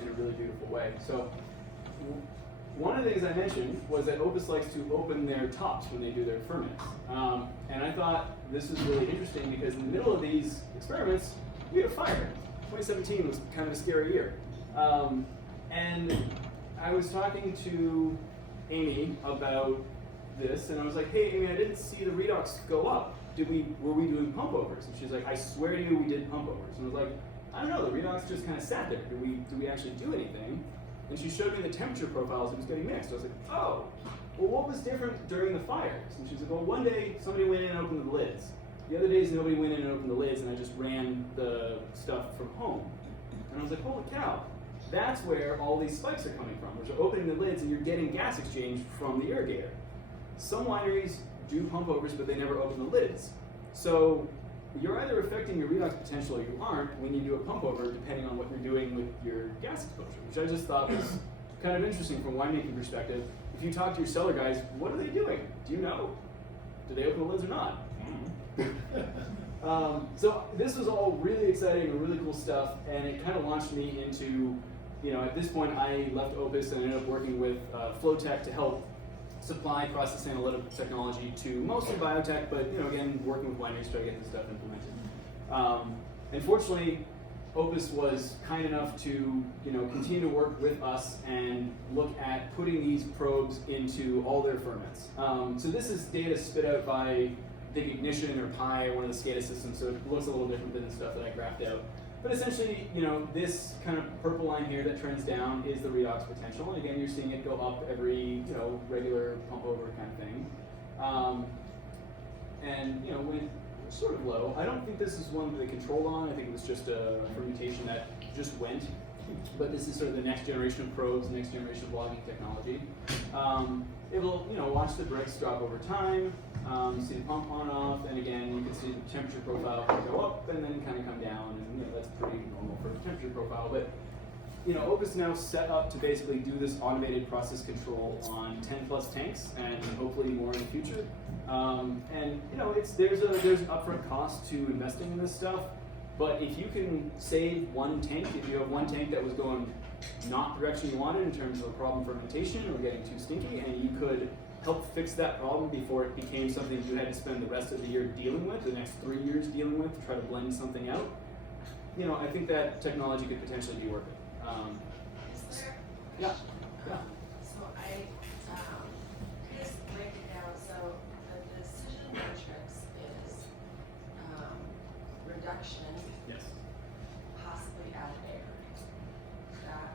in a really beautiful way. So one of the things I mentioned was that Opus likes to open their tops when they do their ferments. And I thought this was really interesting because in the middle of these experiments, we had a fire. 2017 was kind of a scary year. And I was talking to Amy about this, and I was like, hey, Amy, I didn't see the redox go up. Were we doing pump overs? And she's like, I swear to you, we did pump overs. And I was like, I don't know, the redox just kind of sat there. Do we actually do anything? And she showed me the temperature profiles, it was getting mixed. I was like, oh, well, what was different during the fires? And she's like, well, one day somebody went in and opened the lids. The other days nobody went in and opened the lids, and I just ran the stuff from home. And I was like, holy cow, that's where all these spikes are coming from, which are opening the lids and you're getting gas exchange from the irrigator. Some wineries do pump overs, but they never open the lids. So you're either affecting your redox potential or you aren't when you do a pump over, depending on what you're doing with your gas exposure, which I just thought was kind of interesting from a winemaking perspective. If you talk to your cellar guys, what are they doing? Do you know? Do they open the lids or not? So this was all really exciting and really cool stuff, and it kind of launched me into, at this point I left Opus and ended up working with Flowtech to help supply process analytical technology to mostly biotech, but again, working with wineries to try to get this stuff implemented. And fortunately, Opus was kind enough to continue to work with us and look at putting these probes into all their ferments. So this is data spit out by, I think, Ignition or Pi or one of the SCADA systems, so it looks a little different than the stuff that I graphed out. But essentially, this kind of purple line here that trends down is the redox potential. And again, you're seeing it go up every, regular pump over kind of thing. And, when it's sort of low, I don't think this is one that they controlled on. I think it was just a fermentation that just went. But this is sort of the next generation of probes, next generation of logging technology. It will, watch the bricks drop over time, see the pump on and off, and again, you can see the temperature profile go up and then kind of come down, and that's pretty normal for a temperature profile. But Opus now set up to basically do this automated process control on 10 plus tanks, and hopefully more in the future. And there's an upfront cost to investing in this stuff. But if you can save one tank, if you have one tank that was going not the direction you wanted in terms of a problem fermentation or getting too stinky, and you could help fix that problem before it became something you had to spend the rest of the year dealing with, the next 3 years dealing with, to try to blend something out, I think that technology could potentially be worth it. Is there a Yeah. question? Yeah. So I just break it down. So the decision matrix is reduction, Yes. possibly add air. That,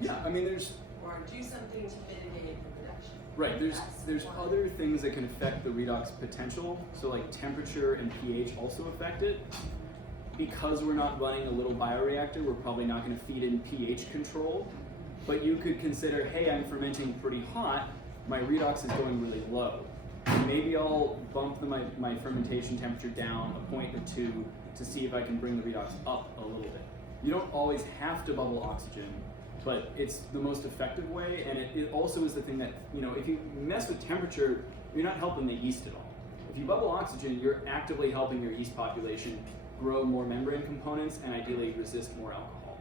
Yeah, I mean, there's or do something to mitigate the reduction. right. There's one. other things that can affect the redox potential. So like temperature and pH also affect it. Because we're not running a little bioreactor, we're probably not going to feed in pH control. But you could consider, hey, I'm fermenting pretty hot, my redox is going really low. Maybe I'll bump my fermentation temperature down a point or two to see if I can bring the redox up a little bit. You don't always have to bubble oxygen, but it's the most effective way, and it also is the thing that, if you mess with temperature, you're not helping the yeast at all. If you bubble oxygen, you're actively helping your yeast population grow more membrane components and ideally resist more alcohol.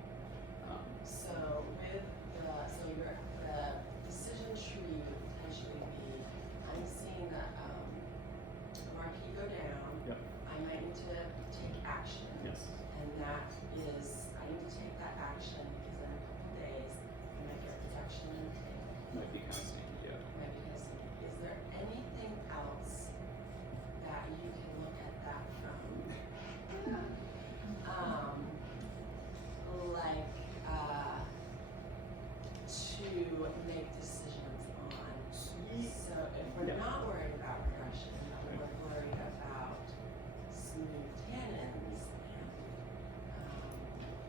So with the decision tree would potentially be, I'm seeing that marquee go down. Yep. I might need to take action. Yes. And that is, I need to take that action because in a couple days I might get reduction in intake. Might be kind of sneaky, yeah. Might be missing. Is there anything else that you can look at that from? To make decisions on. So if we're Yeah. not worried about reduction, but we're worried about smooth tannins.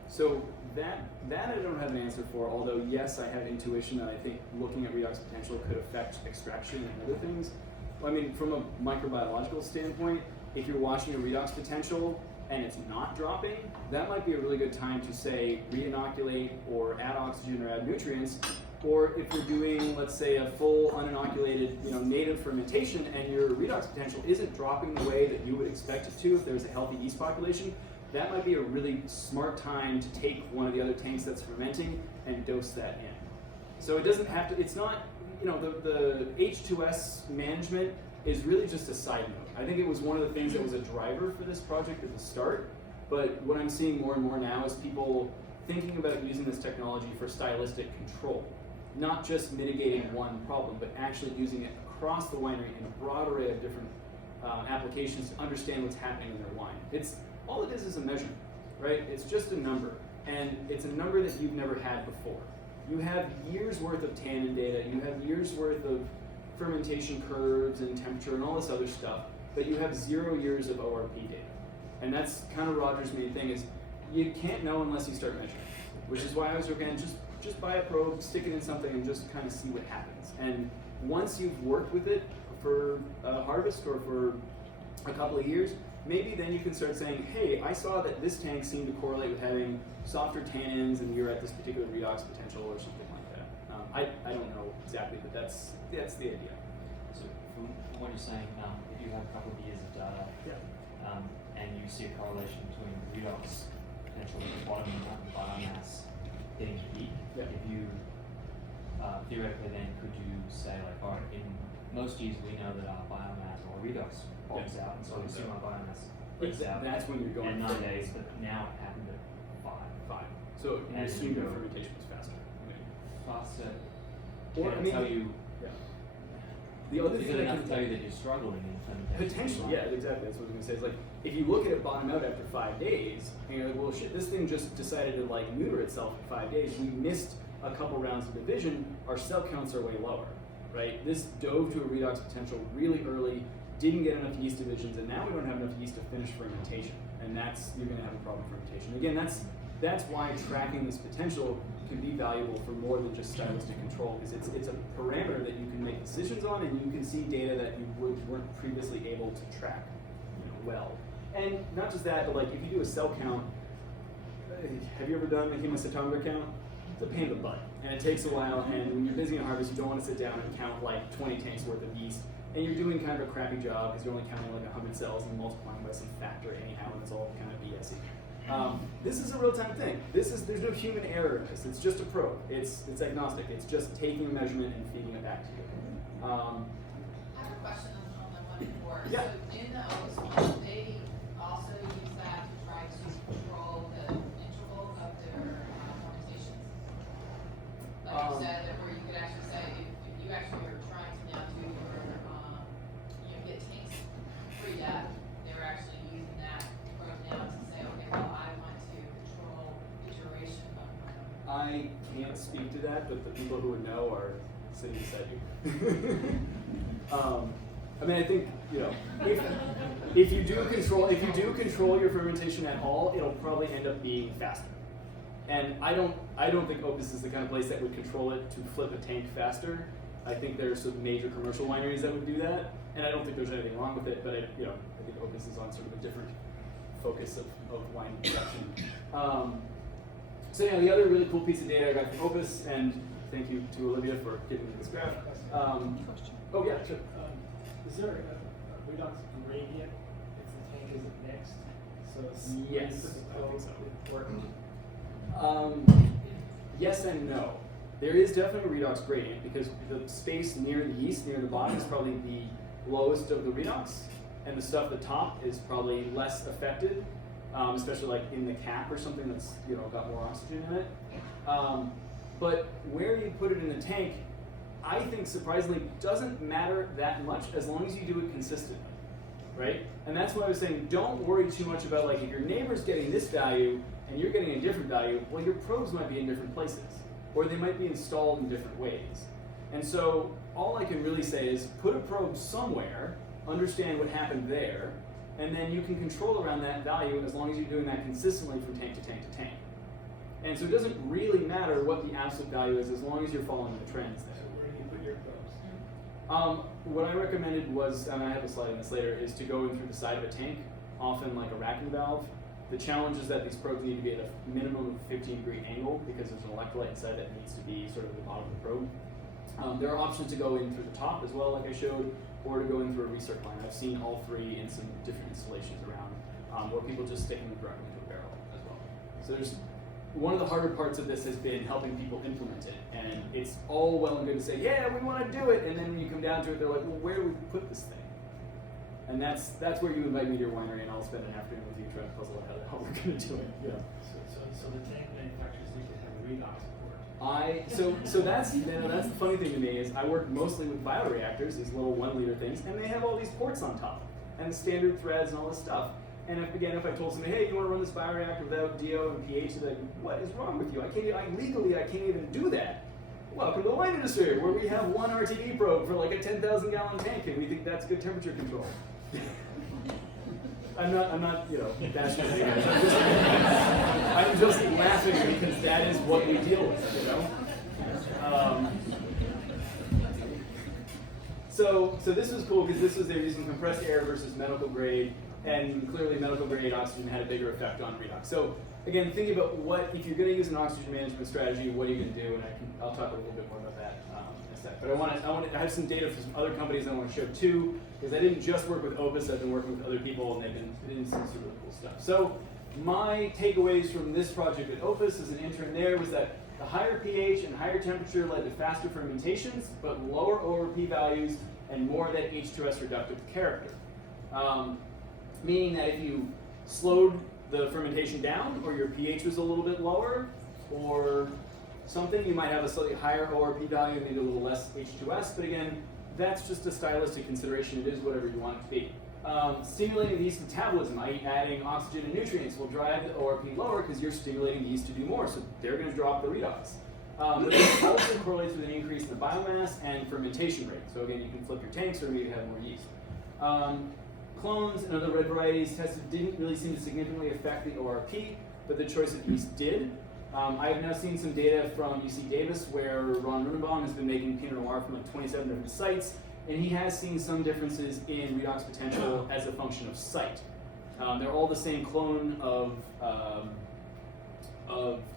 So that I don't have an answer for, although yes, I have intuition that I think looking at redox potential could affect extraction and other things. I mean, from a microbiological standpoint, if you're watching a redox potential and it's not dropping, that might be a really good time to say re-inoculate or add oxygen or add nutrients. Or if you're doing, let's say, a full uninoculated, native fermentation and your redox potential isn't dropping the way that you would expect it to if there's a healthy yeast population, that might be a really smart time to take one of the other tanks that's fermenting and dose that in. So it doesn't have to, it's not, the H2S management is really just a side note. I think it was one of the things that was a driver for this project at the start, but what I'm seeing more and more now is people thinking about using this technology for stylistic control, not just mitigating one problem, but actually using it across the winery in a broad array of different applications to understand what's happening in their wine. All it is a measurement, right? It's just a number, and it's a number that you've never had before. You have years worth of tannin data, you have years worth of fermentation curves and temperature and all this other stuff, but you have 0 years of ORP data. And that's kind of Roger's main thing, is you can't know unless you start measuring, which is why I was recommending just buy a probe, stick it in something, and just kind of see what happens. And once you've worked with it for a harvest or for a couple of years, maybe then you can start saying, hey, I saw that this tank seemed to correlate with having softer tannins and you're at this particular redox potential or something like that. I don't know exactly, but that's the idea. So from what you're saying, if you have a couple of years of data, and you see a correlation between redox potential at the bottom and biomass getting to peak, if you theoretically then could you say like, all right, in most years we know that our biomass or redox bogs out, and so we assume our biomass breaks out. That's when you're going in 9 days, but now it happened at 5. So you And assume you your go fermentation was faster. faster. Or, Can I mean, tell you, the other is thing it that enough can to tell you that you're struggling in fermentation? potentially, yeah, exactly. That's what I was gonna say. It's like if you look at it bottom out after 5 days, and you're like, well, shit, this thing just decided to like neuter itself in 5 days. We missed a couple rounds of division. Our cell counts are way lower, right? This dove to a redox potential really early, didn't get enough yeast divisions, and now we don't have enough yeast to finish fermentation, and you're gonna have a problem with fermentation. Again, that's why tracking this potential can be valuable for more than just stylistic control, because it's a parameter that you can make decisions on, and you can see data that you weren't previously able to track well. And not just that, but like if you do a cell count, have you ever done a hemocytometer count? It's a pain in the butt, and it takes a while, and when you're busy on harvest, you don't want to sit down and count like 20 tanks worth of yeast, and you're doing kind of a crappy job because you're only counting like 100 cells and multiplying by some factor anyhow, and it's all kind of BSy. This is a real-time thing. There's no human error in this. It's just a probe. It's agnostic. It's just taking a measurement and feeding it back to you. I have a question on the one before. Yeah. So in the Opus one, they also use that to try to control the interval of their fermentations. Like you said, that where you could actually say, if you actually are trying to now do your, get tanks freed up, they're actually using that probe now to say, okay, well, I want to control the duration of my. I can't speak to that, but the people who would know are sitting beside you. I mean, I think if you do control your fermentation at all, it'll probably end up being faster. And I don't think Opus is the kind of place that would control it to flip a tank faster. I think there's some major commercial wineries that would do that, and I don't think there's anything wrong with it. But I think Opus is on sort of a different focus of wine production. So yeah, the other really cool piece of data I got from Opus, and thank you to Olivia for giving me this graph. Oh yeah, sure. Is there a redox gradient if the tank isn't mixed? So it's Yes, I think so. Important. Yes and no. There is definitely a redox gradient because the space near the yeast, near the bottom, is probably the lowest of the redox, and the stuff at the top is probably less affected, especially like in the cap or something that's got more oxygen in it. But where you put it in the tank, I think surprisingly doesn't matter that much as long as you do it consistently, right? And that's why I was saying don't worry too much about like if your neighbor's getting this value and you're getting a different value, well your probes might be in different places, or they might be installed in different ways. And so all I can really say is put a probe somewhere, understand what happened there, and then you can control around that value as long as you're doing that consistently from tank to tank to tank. And so it doesn't really matter what the absolute value is as long as you're following the trends there. Where do you put your probes? What I recommended was, and I have a slide on this later, is to go in through the side of a tank, often like a racking valve. The challenge is that these probes need to be at a minimum of 15-degree angle because there's an electrolyte inside that needs to be sort of at the bottom of the probe. There are options to go in through the top as well, like I showed, or to go in through a recirc line. I've seen all three in some different installations around, where people just stick them directly into a barrel as well. So one of the harder parts of this has been helping people implement it. And it's all well and good to say, yeah, we want to do it. And then when you come down to it, they're like, well, where do we put this thing? And that's where you invite me to your winery, and I'll spend an afternoon with you trying to puzzle out how we're going to do it. Yeah. So the tank manufacturers need to have redox support. So that's that's the funny thing to me is I work mostly with bioreactors, these little 1 liter things, and they have all these ports on top and standard threads and all this stuff. And if I told somebody, hey, you want to run this bioreactor without DO and pH, they're like, what is wrong with you? Legally I can't even do that. Welcome to the wine industry, where we have one RTD probe for like a 10,000 gallon tank, and we think that's good temperature control. I'm not, bashing it. I'm just laughing because that is what we deal with, So this was cool because they were using compressed air versus medical grade, and clearly medical grade oxygen had a bigger effect on redox. So again, thinking about if you're going to use an oxygen management strategy, what are you going to do? And I'll talk a little bit more about that in a sec. But I have some data for some other companies I want to show too, because I didn't just work with Opus, I've been working with other people, and they've been doing some really cool stuff. So my takeaways from this project at Opus as an intern there was that the higher pH and higher temperature led to faster fermentations, but lower ORP values and more of that H2S reductive character. Meaning that if you slowed the fermentation down, or your pH was a little bit lower, or something, you might have a slightly higher ORP value, maybe a little less H2S, but again, that's just a stylistic consideration. It is whatever you want it to be. Stimulating the yeast metabolism, i.e. adding oxygen and nutrients, will drive the ORP lower because you're stimulating the yeast to do more, so they're going to drop the redox. But it also correlates with an increase in the biomass and fermentation rate. So again, you can flip your tanks or maybe have more yeast. Clones and other red varieties tested didn't really seem to significantly affect the ORP, but the choice of yeast did. I have now seen some data from UC Davis where Ron Runenbaum has been making Pinot Noir from like 27 different sites, and he has seen some differences in redox potential as a function of site. They're all the same clone of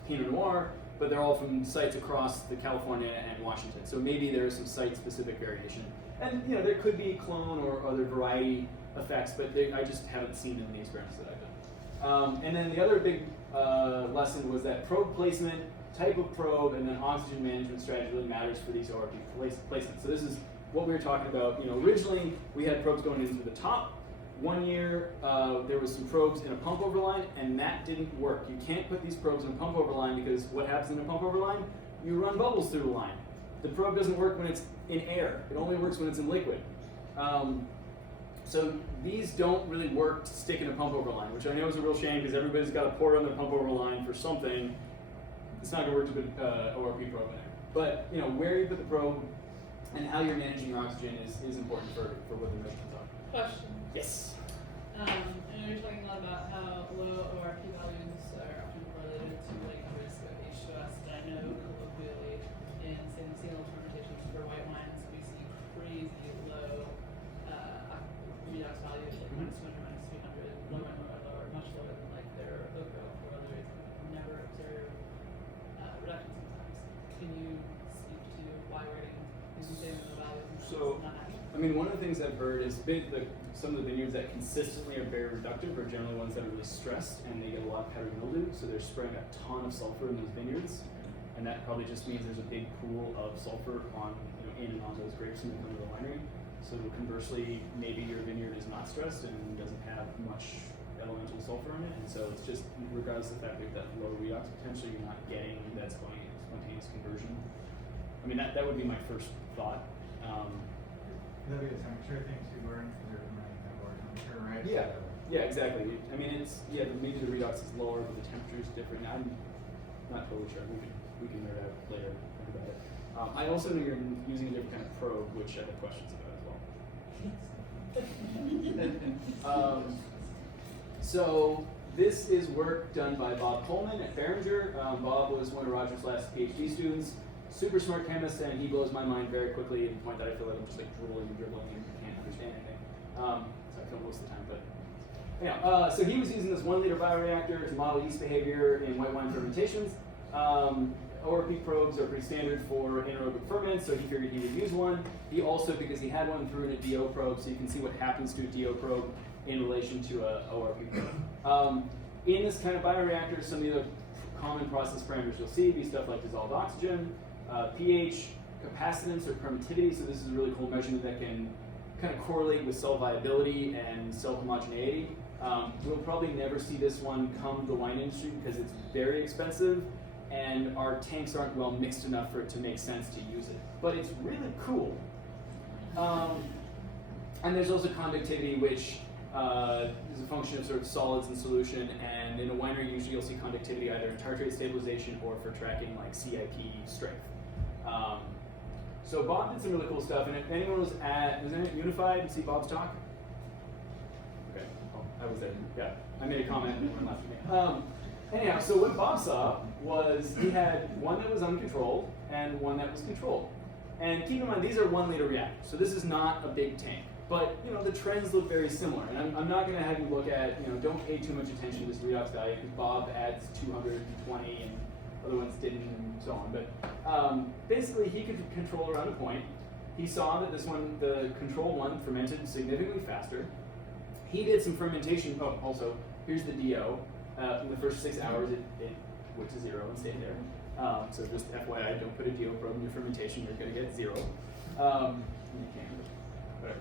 Pinot Noir, but they're all from sites across the California and Washington. So maybe there is some site-specific variation. And there could be clone or other variety effects, but I just haven't seen them in the experiments that I've done. And then the other big lesson was that probe placement, type of probe, and then oxygen management strategy really matters for these ORP placements. So this is what we were talking about. Originally we had probes going in through the top. One year there was some probes in a pump over line, and that didn't work. You can't put these probes in a pump over line because what happens in a pump over line? You run bubbles through the line. The probe doesn't work when it's in air. It only works when it's in liquid. So these don't really work to stick in a pump over line, which I know is a real shame because everybody's got to pour on their pump over line for something. It's not going to work to put ORP probe in there. But where you put the probe and how you're managing your oxygen is important for what the measurements are. Question. Yes. I know you're talking a lot about how low ORP values are often correlated to risk of H2S, but I know colloquially in single fermentations for white wines, we see crazy low redox values, like -200, -300, lower and lower, much lower than like their oak or other rates. Never observe reductions sometimes. Can you speak to why we're getting these same values and So, not happening? one of the things I've heard is some of the vineyards that consistently are very reductive are generally ones that are really stressed and they get a lot of powdery mildew, so they're spraying a ton of sulfur in those vineyards, and that probably just means there's a big pool of sulfur in and on those grapes when they come to the winery. So conversely, maybe your vineyard is not stressed and doesn't have much elemental sulfur in it, and so it's just regardless of the fact that low redox potential, you're not getting that spontaneous conversion. I mean, that would be my first thought. That'd be a temperature thing too, Lauren, because they're running that lower temperature, right? Yeah, exactly. I mean, maybe the redox is lower, but the temperature is different. I'm not totally sure. We can nerd out later about it. I also know you're using a different kind of probe, which I have questions about as well. So this is work done by Bob Coleman at Behringer. Bob was one of Roger's last PhD students. Super smart chemist, and he blows my mind very quickly to the point that I feel like I'm just like drooling and dribbling and can't understand anything. So I kill most of the time, but anyhow. So he was using this 1 liter bioreactor to model yeast behavior in white wine fermentations. ORP probes are pretty standard for anaerobic ferments, so he figured he would use one. He also, because he had one, threw in a DO probe, so you can see what happens to a DO probe in relation to a ORP probe. In this kind of bioreactor, some of the common process parameters you'll see be stuff like dissolved oxygen, pH, capacitance or permittivity. So this is a really cool measurement that can kind of correlate with cell viability and cell homogeneity. We'll probably never see this one come to the wine industry because it's very expensive and our tanks aren't well mixed enough for it to make sense to use it. But it's really cool. And there's also conductivity, which is a function of sort of solids in solution, and in a winery usually you'll see conductivity either in tartrate stabilization or for tracking like CIP strength. So Bob did some really cool stuff, and if anyone was at Unified and see Bob's talk? Okay, well, I was there, yeah. I made a comment and everyone laughed at me. Anyhow, so what Bob saw was he had one that was uncontrolled and one that was controlled. And keep in mind, these are 1 liter reactors, so this is not a big tank. But the trends look very similar, and I'm not going to have you look at, don't pay too much attention to this redox value because Bob adds 220 and other ones didn't, and so on. But basically, he could control around a point. He saw that this one, the control one, fermented significantly faster. He did some fermentation. Oh, also, here's the DO. In the first 6 hours, it went to 0 and stayed there. So just FYI, don't put a DO probe in your fermentation. You're going to get 0. You can't. Whatever.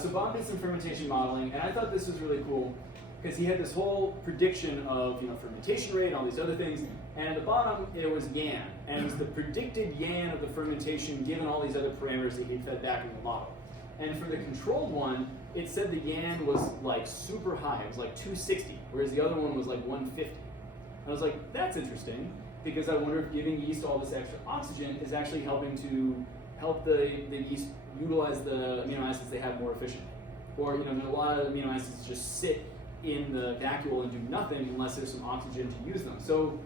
So Bob did some fermentation modeling, and I thought this was really cool because he had this whole prediction of fermentation rate and all these other things, and at the bottom it was YAN, and it was the predicted YAN of the fermentation given all these other parameters that he fed back in the model. And for the controlled one, it said the YAN was like super high, it was like 260, whereas the other one was like 150. I was like, that's interesting, because I wonder if giving yeast all this extra oxygen is actually helping to help the yeast utilize the amino acids they have more efficiently. Or a lot of amino acids just sit in the vacuole and do nothing unless there's some oxygen to use them. So,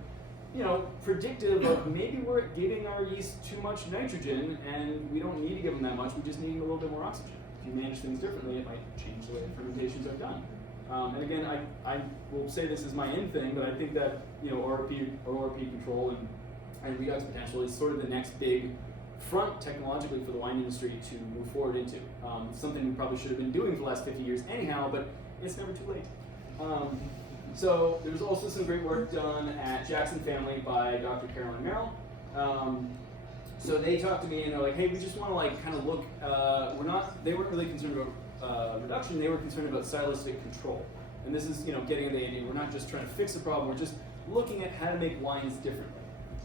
predictive of maybe we're giving our yeast too much nitrogen and we don't need to give them that much, we just need a little bit more oxygen. If you manage things differently, it might change the way the fermentations are done. And again, I will say this is my end thing, but I think that ORP control and redox potential is sort of the next big front technologically for the wine industry to move forward into. Something we probably should have been doing for the last 50 years anyhow, but it's never too late. So there was also some great work done at Jackson Family by Dr. Caroline Merrill. So they talked to me and they're like, hey, we just want to kind of look, they weren't really concerned about reduction, they were concerned about stylistic control. And this is, getting at the idea, we're not just trying to fix a problem, we're just looking at how to make wines differently.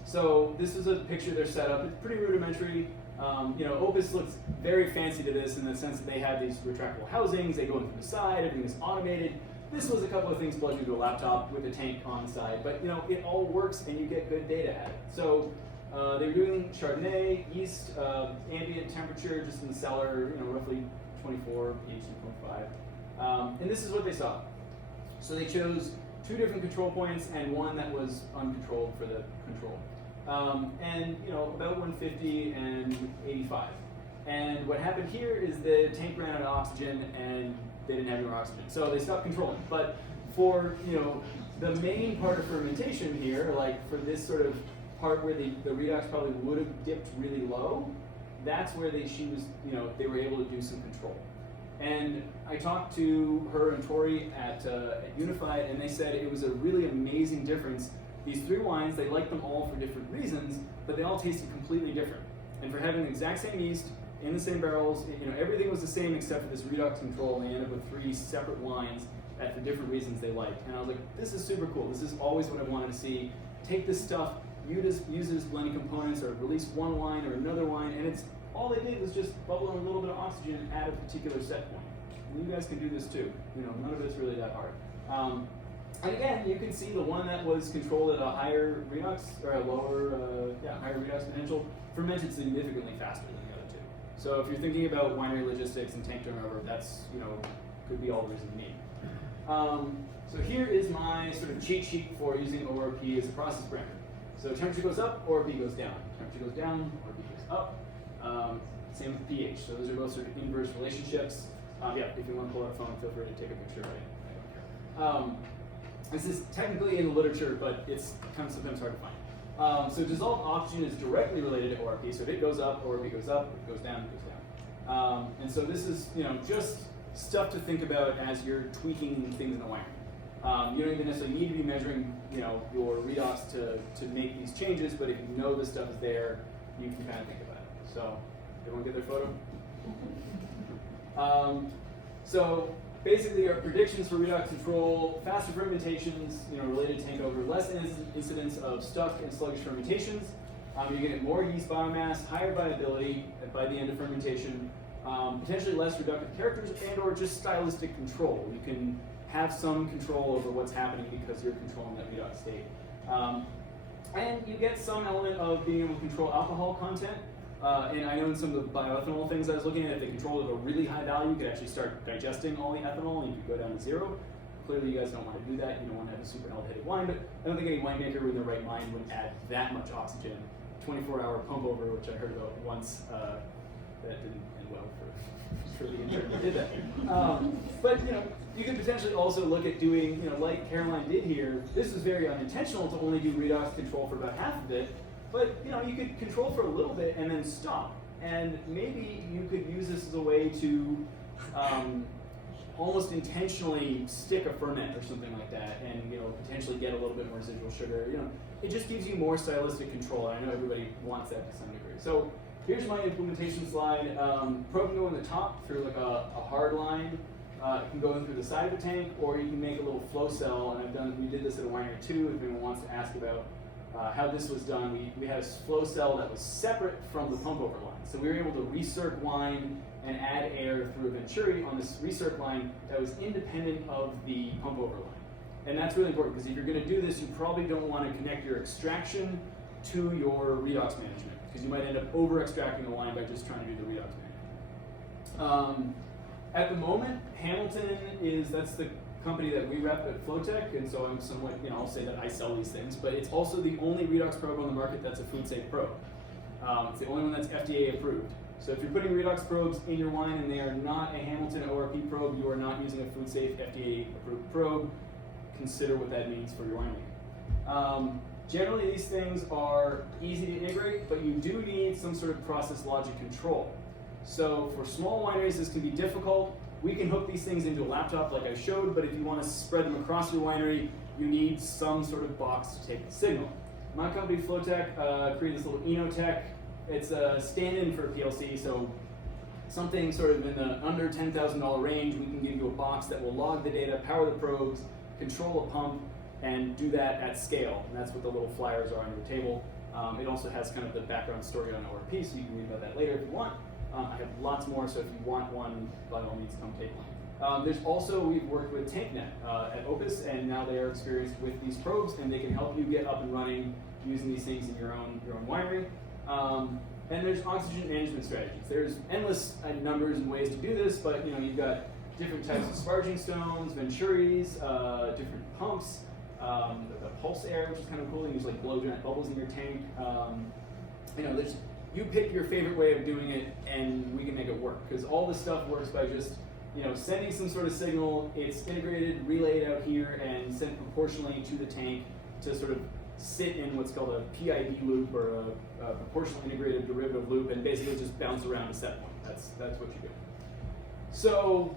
So this is a picture of their setup. It's pretty rudimentary. Opus looks very fancy to this in the sense that they have these retractable housings, they go in from the side, everything is automated. This was a couple of things plugged into a laptop with a tank on the side, but it all works and you get good data at it. So they were doing Chardonnay, yeast, ambient temperature just in the cellar, roughly 24, pH 2.5. And this is what they saw. So they chose 2 different control points and one that was uncontrolled for the control. And about 150 and 85. And what happened here is the tank ran out of oxygen and they didn't have any more oxygen. So they stopped controlling. But for the main part of fermentation here, like for this sort of part where the redox probably would have dipped really low, that's where they were able to do some control. And I talked to her and Tori at Unified, and they said it was a really amazing difference. These 3 wines, they liked them all for different reasons, but they all tasted completely different. And for having the exact same yeast in the same barrels, everything was the same except for this redox control, and they ended up with 3 separate wines that for different reasons they liked. And I was like, this is super cool. This is always what I wanted to see. Take this stuff, use it as blending components, or release one wine or another wine, and all they did was just bubble in a little bit of oxygen at a particular set point. And you guys can do this too. None of it's really that hard. And again, you can see the one that was controlled at a higher redox, or a lower, higher redox potential, fermented significantly faster than the other 2. So if you're thinking about winery logistics and tank turnover, that's, could be all the reason you need. So here is my sort of cheat sheet for using ORP as a process parameter. So temperature goes up, ORP goes down. Temperature goes down, ORP goes up. Same with pH. So those are both sort of inverse relationships. If you want to pull out a phone, feel free to take a picture. I don't care. This is technically in the literature, but it's kind of sometimes hard to find. So dissolved oxygen is directly related to ORP. So if it goes up, ORP goes up. If it goes down, it goes down. And so this is just stuff to think about as you're tweaking things in the winery. You don't even necessarily need to be measuring, your redox to make these changes, but if you know this stuff is there, you can kind of think about it. So, everyone get their photo? So basically our predictions for redox control: faster fermentations, related to tank over, less incidence of stuck and sluggish fermentations. You're going to get more yeast biomass, higher viability by the end of fermentation, potentially less reductive characters, and or just stylistic control. You can have some control over what's happening because you're controlling that redox state. And you get some element of being able to control alcohol content. And I know in some of the bioethanol things I was looking at, if they control it at a really high value, you could actually start digesting all the ethanol and you could go down to zero. Clearly you guys don't want to do that. You don't want to have a super aldehyde wine, but I don't think any winemaker in their right mind would add that much oxygen. 24-hour pump over, which I heard about once, that didn't end well for the intern who did that. But you could potentially also look at doing, like Caroline did here. This was very unintentional to only do redox control for about half of it. But you could control for a little bit and then stop. And maybe you could use this as a way to almost intentionally stick a ferment or something like that, and potentially get a little bit more residual sugar. It just gives you more stylistic control. And I know everybody wants that to some degree. So here's my implementation slide. Probe can go in the top through like a hard line. It can go in through the side of the tank, or you can make a little flow cell. And we did this at a winery too. If anyone wants to ask about how this was done, we had a flow cell that was separate from the pump over line. So we were able to recirc wine and add air through a venturi on this recirc line that was independent of the pump over line. And that's really important because if you're going to do this, you probably don't want to connect your extraction to your redox management, because you might end up over extracting the wine by just trying to do the redox management. At the moment, Hamilton that's the company that we rep at Flowtech, and so I'm somewhat, I'll say that I sell these things, but it's also the only redox probe on the market that's a food safe probe. It's the only one that's FDA approved. So if you're putting redox probes in your wine and they are not a Hamilton ORP probe, you are not using a food safe FDA approved probe. Consider what that means for your winemaking. Generally these things are easy to integrate, but you do need some sort of process logic control. So for small wineries this can be difficult. We can hook these things into a laptop like I showed, but if you want to spread them across your winery, you need some sort of box to take the signal. My company, Flowtech, created this little Enotech. It's a stand-in for a PLC, so something sort of in the under $10,000 range, we can give you a box that will log the data, power the probes, control a pump, and do that at scale. And that's what the little flyers are on your table. It also has kind of the background story on ORP, so you can read about that later if you want. I have lots more, so if you want one, by all means, come take one. There's also, we've worked with TankNet at Opus, and now they are experienced with these probes, and they can help you get up and running using these things in your own winery. And there's oxygen management strategies. There's endless numbers and ways to do this, but you've got different types of sparging stones, venturis, different pumps, the pulse air, which is kind of cool. You use like blow giant bubbles in your tank. You pick your favorite way of doing it, and we can make it work. Because all this stuff works by just, sending some sort of signal. It's integrated, relayed out here, and sent proportionally to the tank to sort of sit in what's called a PID loop, or a proportional integrated derivative loop, and basically just bounce around a set point. That's what you do. So,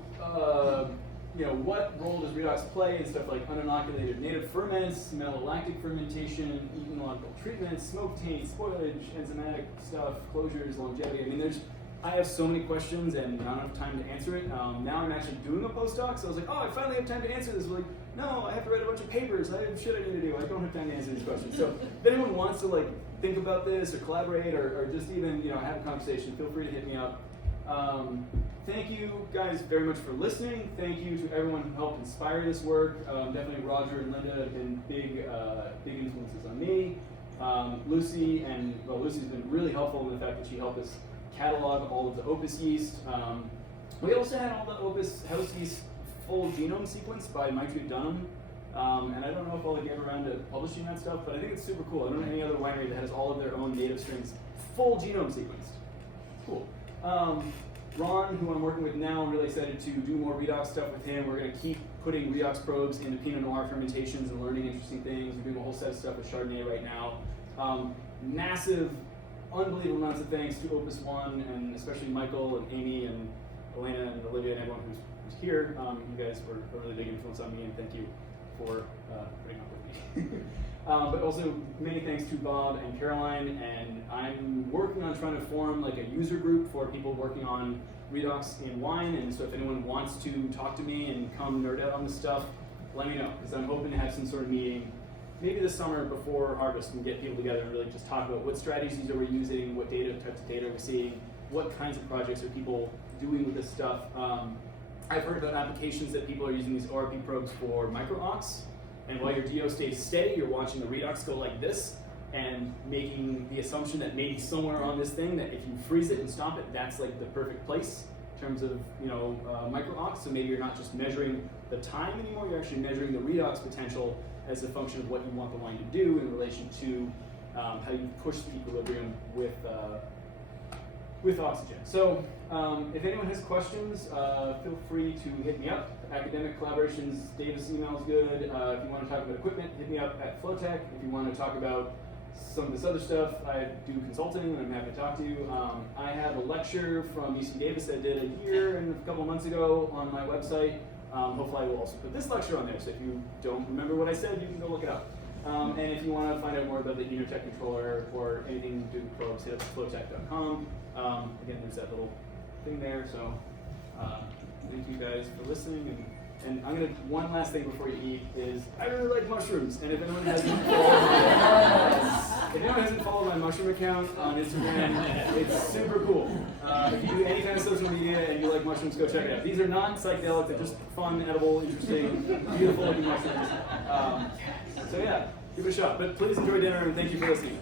what role does redox play in stuff like uninoculated native ferments, malolactic fermentation, ecological treatment, smoke taint, spoilage, enzymatic stuff, closures, longevity? I have so many questions and not enough time to answer it. Now I'm actually doing a postdoc, so I was like, I finally have time to answer this. I'm like, no, I have to write a bunch of papers. I have shit I need to do. I don't have time to answer these questions. So if anyone wants to think about this or collaborate or just even have a conversation, feel free to hit me up. Thank you guys very much for listening. Thank you to everyone who helped inspire this work. Definitely Roger and Linda have been big influences on me. Lucy's been really helpful in the fact that she helped us catalog all of the Opus yeast. We also had all the Opus house yeast full genome sequenced by Mike Dunham. And I don't know if I'll get around to publishing that stuff, but I think it's super cool. I don't know any other winery that has all of their own native strains full genome sequenced. Cool. Ron, who I'm working with now, I'm really excited to do more redox stuff with him. We're going to keep putting redox probes into Pinot Noir fermentations and learning interesting things. We're doing a whole set of stuff with Chardonnay right now. Massive, unbelievable amounts of thanks to Opus One, and especially Michael and Amy and Elena and Olivia and everyone who's here. You guys were a really big influence on me, and thank you for putting up with me. But also many thanks to Bob and Caroline, and I'm working on trying to form like a user group for people working on redox in wine, and so if anyone wants to talk to me and come nerd out on this stuff, let me know, because I'm hoping to have some sort of meeting maybe this summer before harvest and get people together and really just talk about what strategies are we using, what types of data we're seeing, what kinds of projects are people doing with this stuff. I've heard about applications that people are using these ORP probes for micro-ox, and while your DO stays steady, you're watching the redox go like this, and making the assumption that maybe somewhere on this thing that if you freeze it and stop it, that's like the perfect place in terms of micro-ox. So maybe you're not just measuring the time anymore, you're actually measuring the redox potential as a function of what you want the wine to do in relation to how you push the equilibrium with oxygen. So if anyone has questions, feel free to hit me up. Academic collaborations, Davis email is good. If you want to talk about equipment, hit me up at Flowtech. If you want to talk about some of this other stuff, I do consulting and I'm happy to talk to you. I have a lecture from UC Davis that I did a year and a couple months ago on my website. Hopefully I will also put this lecture on there, so if you don't remember what I said, you can go look it up. And if you want to find out more about the Unitech controller or anything to do with probes, hit up flowtech.com. Again, there's that little thing there, so thank you guys for listening. And I'm gonna, one last thing before you eat is, I really like mushrooms, and if anyone hasn't followed my mushroom account on Instagram, it's super cool. If you do any kind of social media and you like mushrooms, go check it out. These are not psychedelic, they're just fun, edible, interesting, beautiful looking mushrooms. So yeah, give it a shot. But please enjoy dinner and thank you for listening.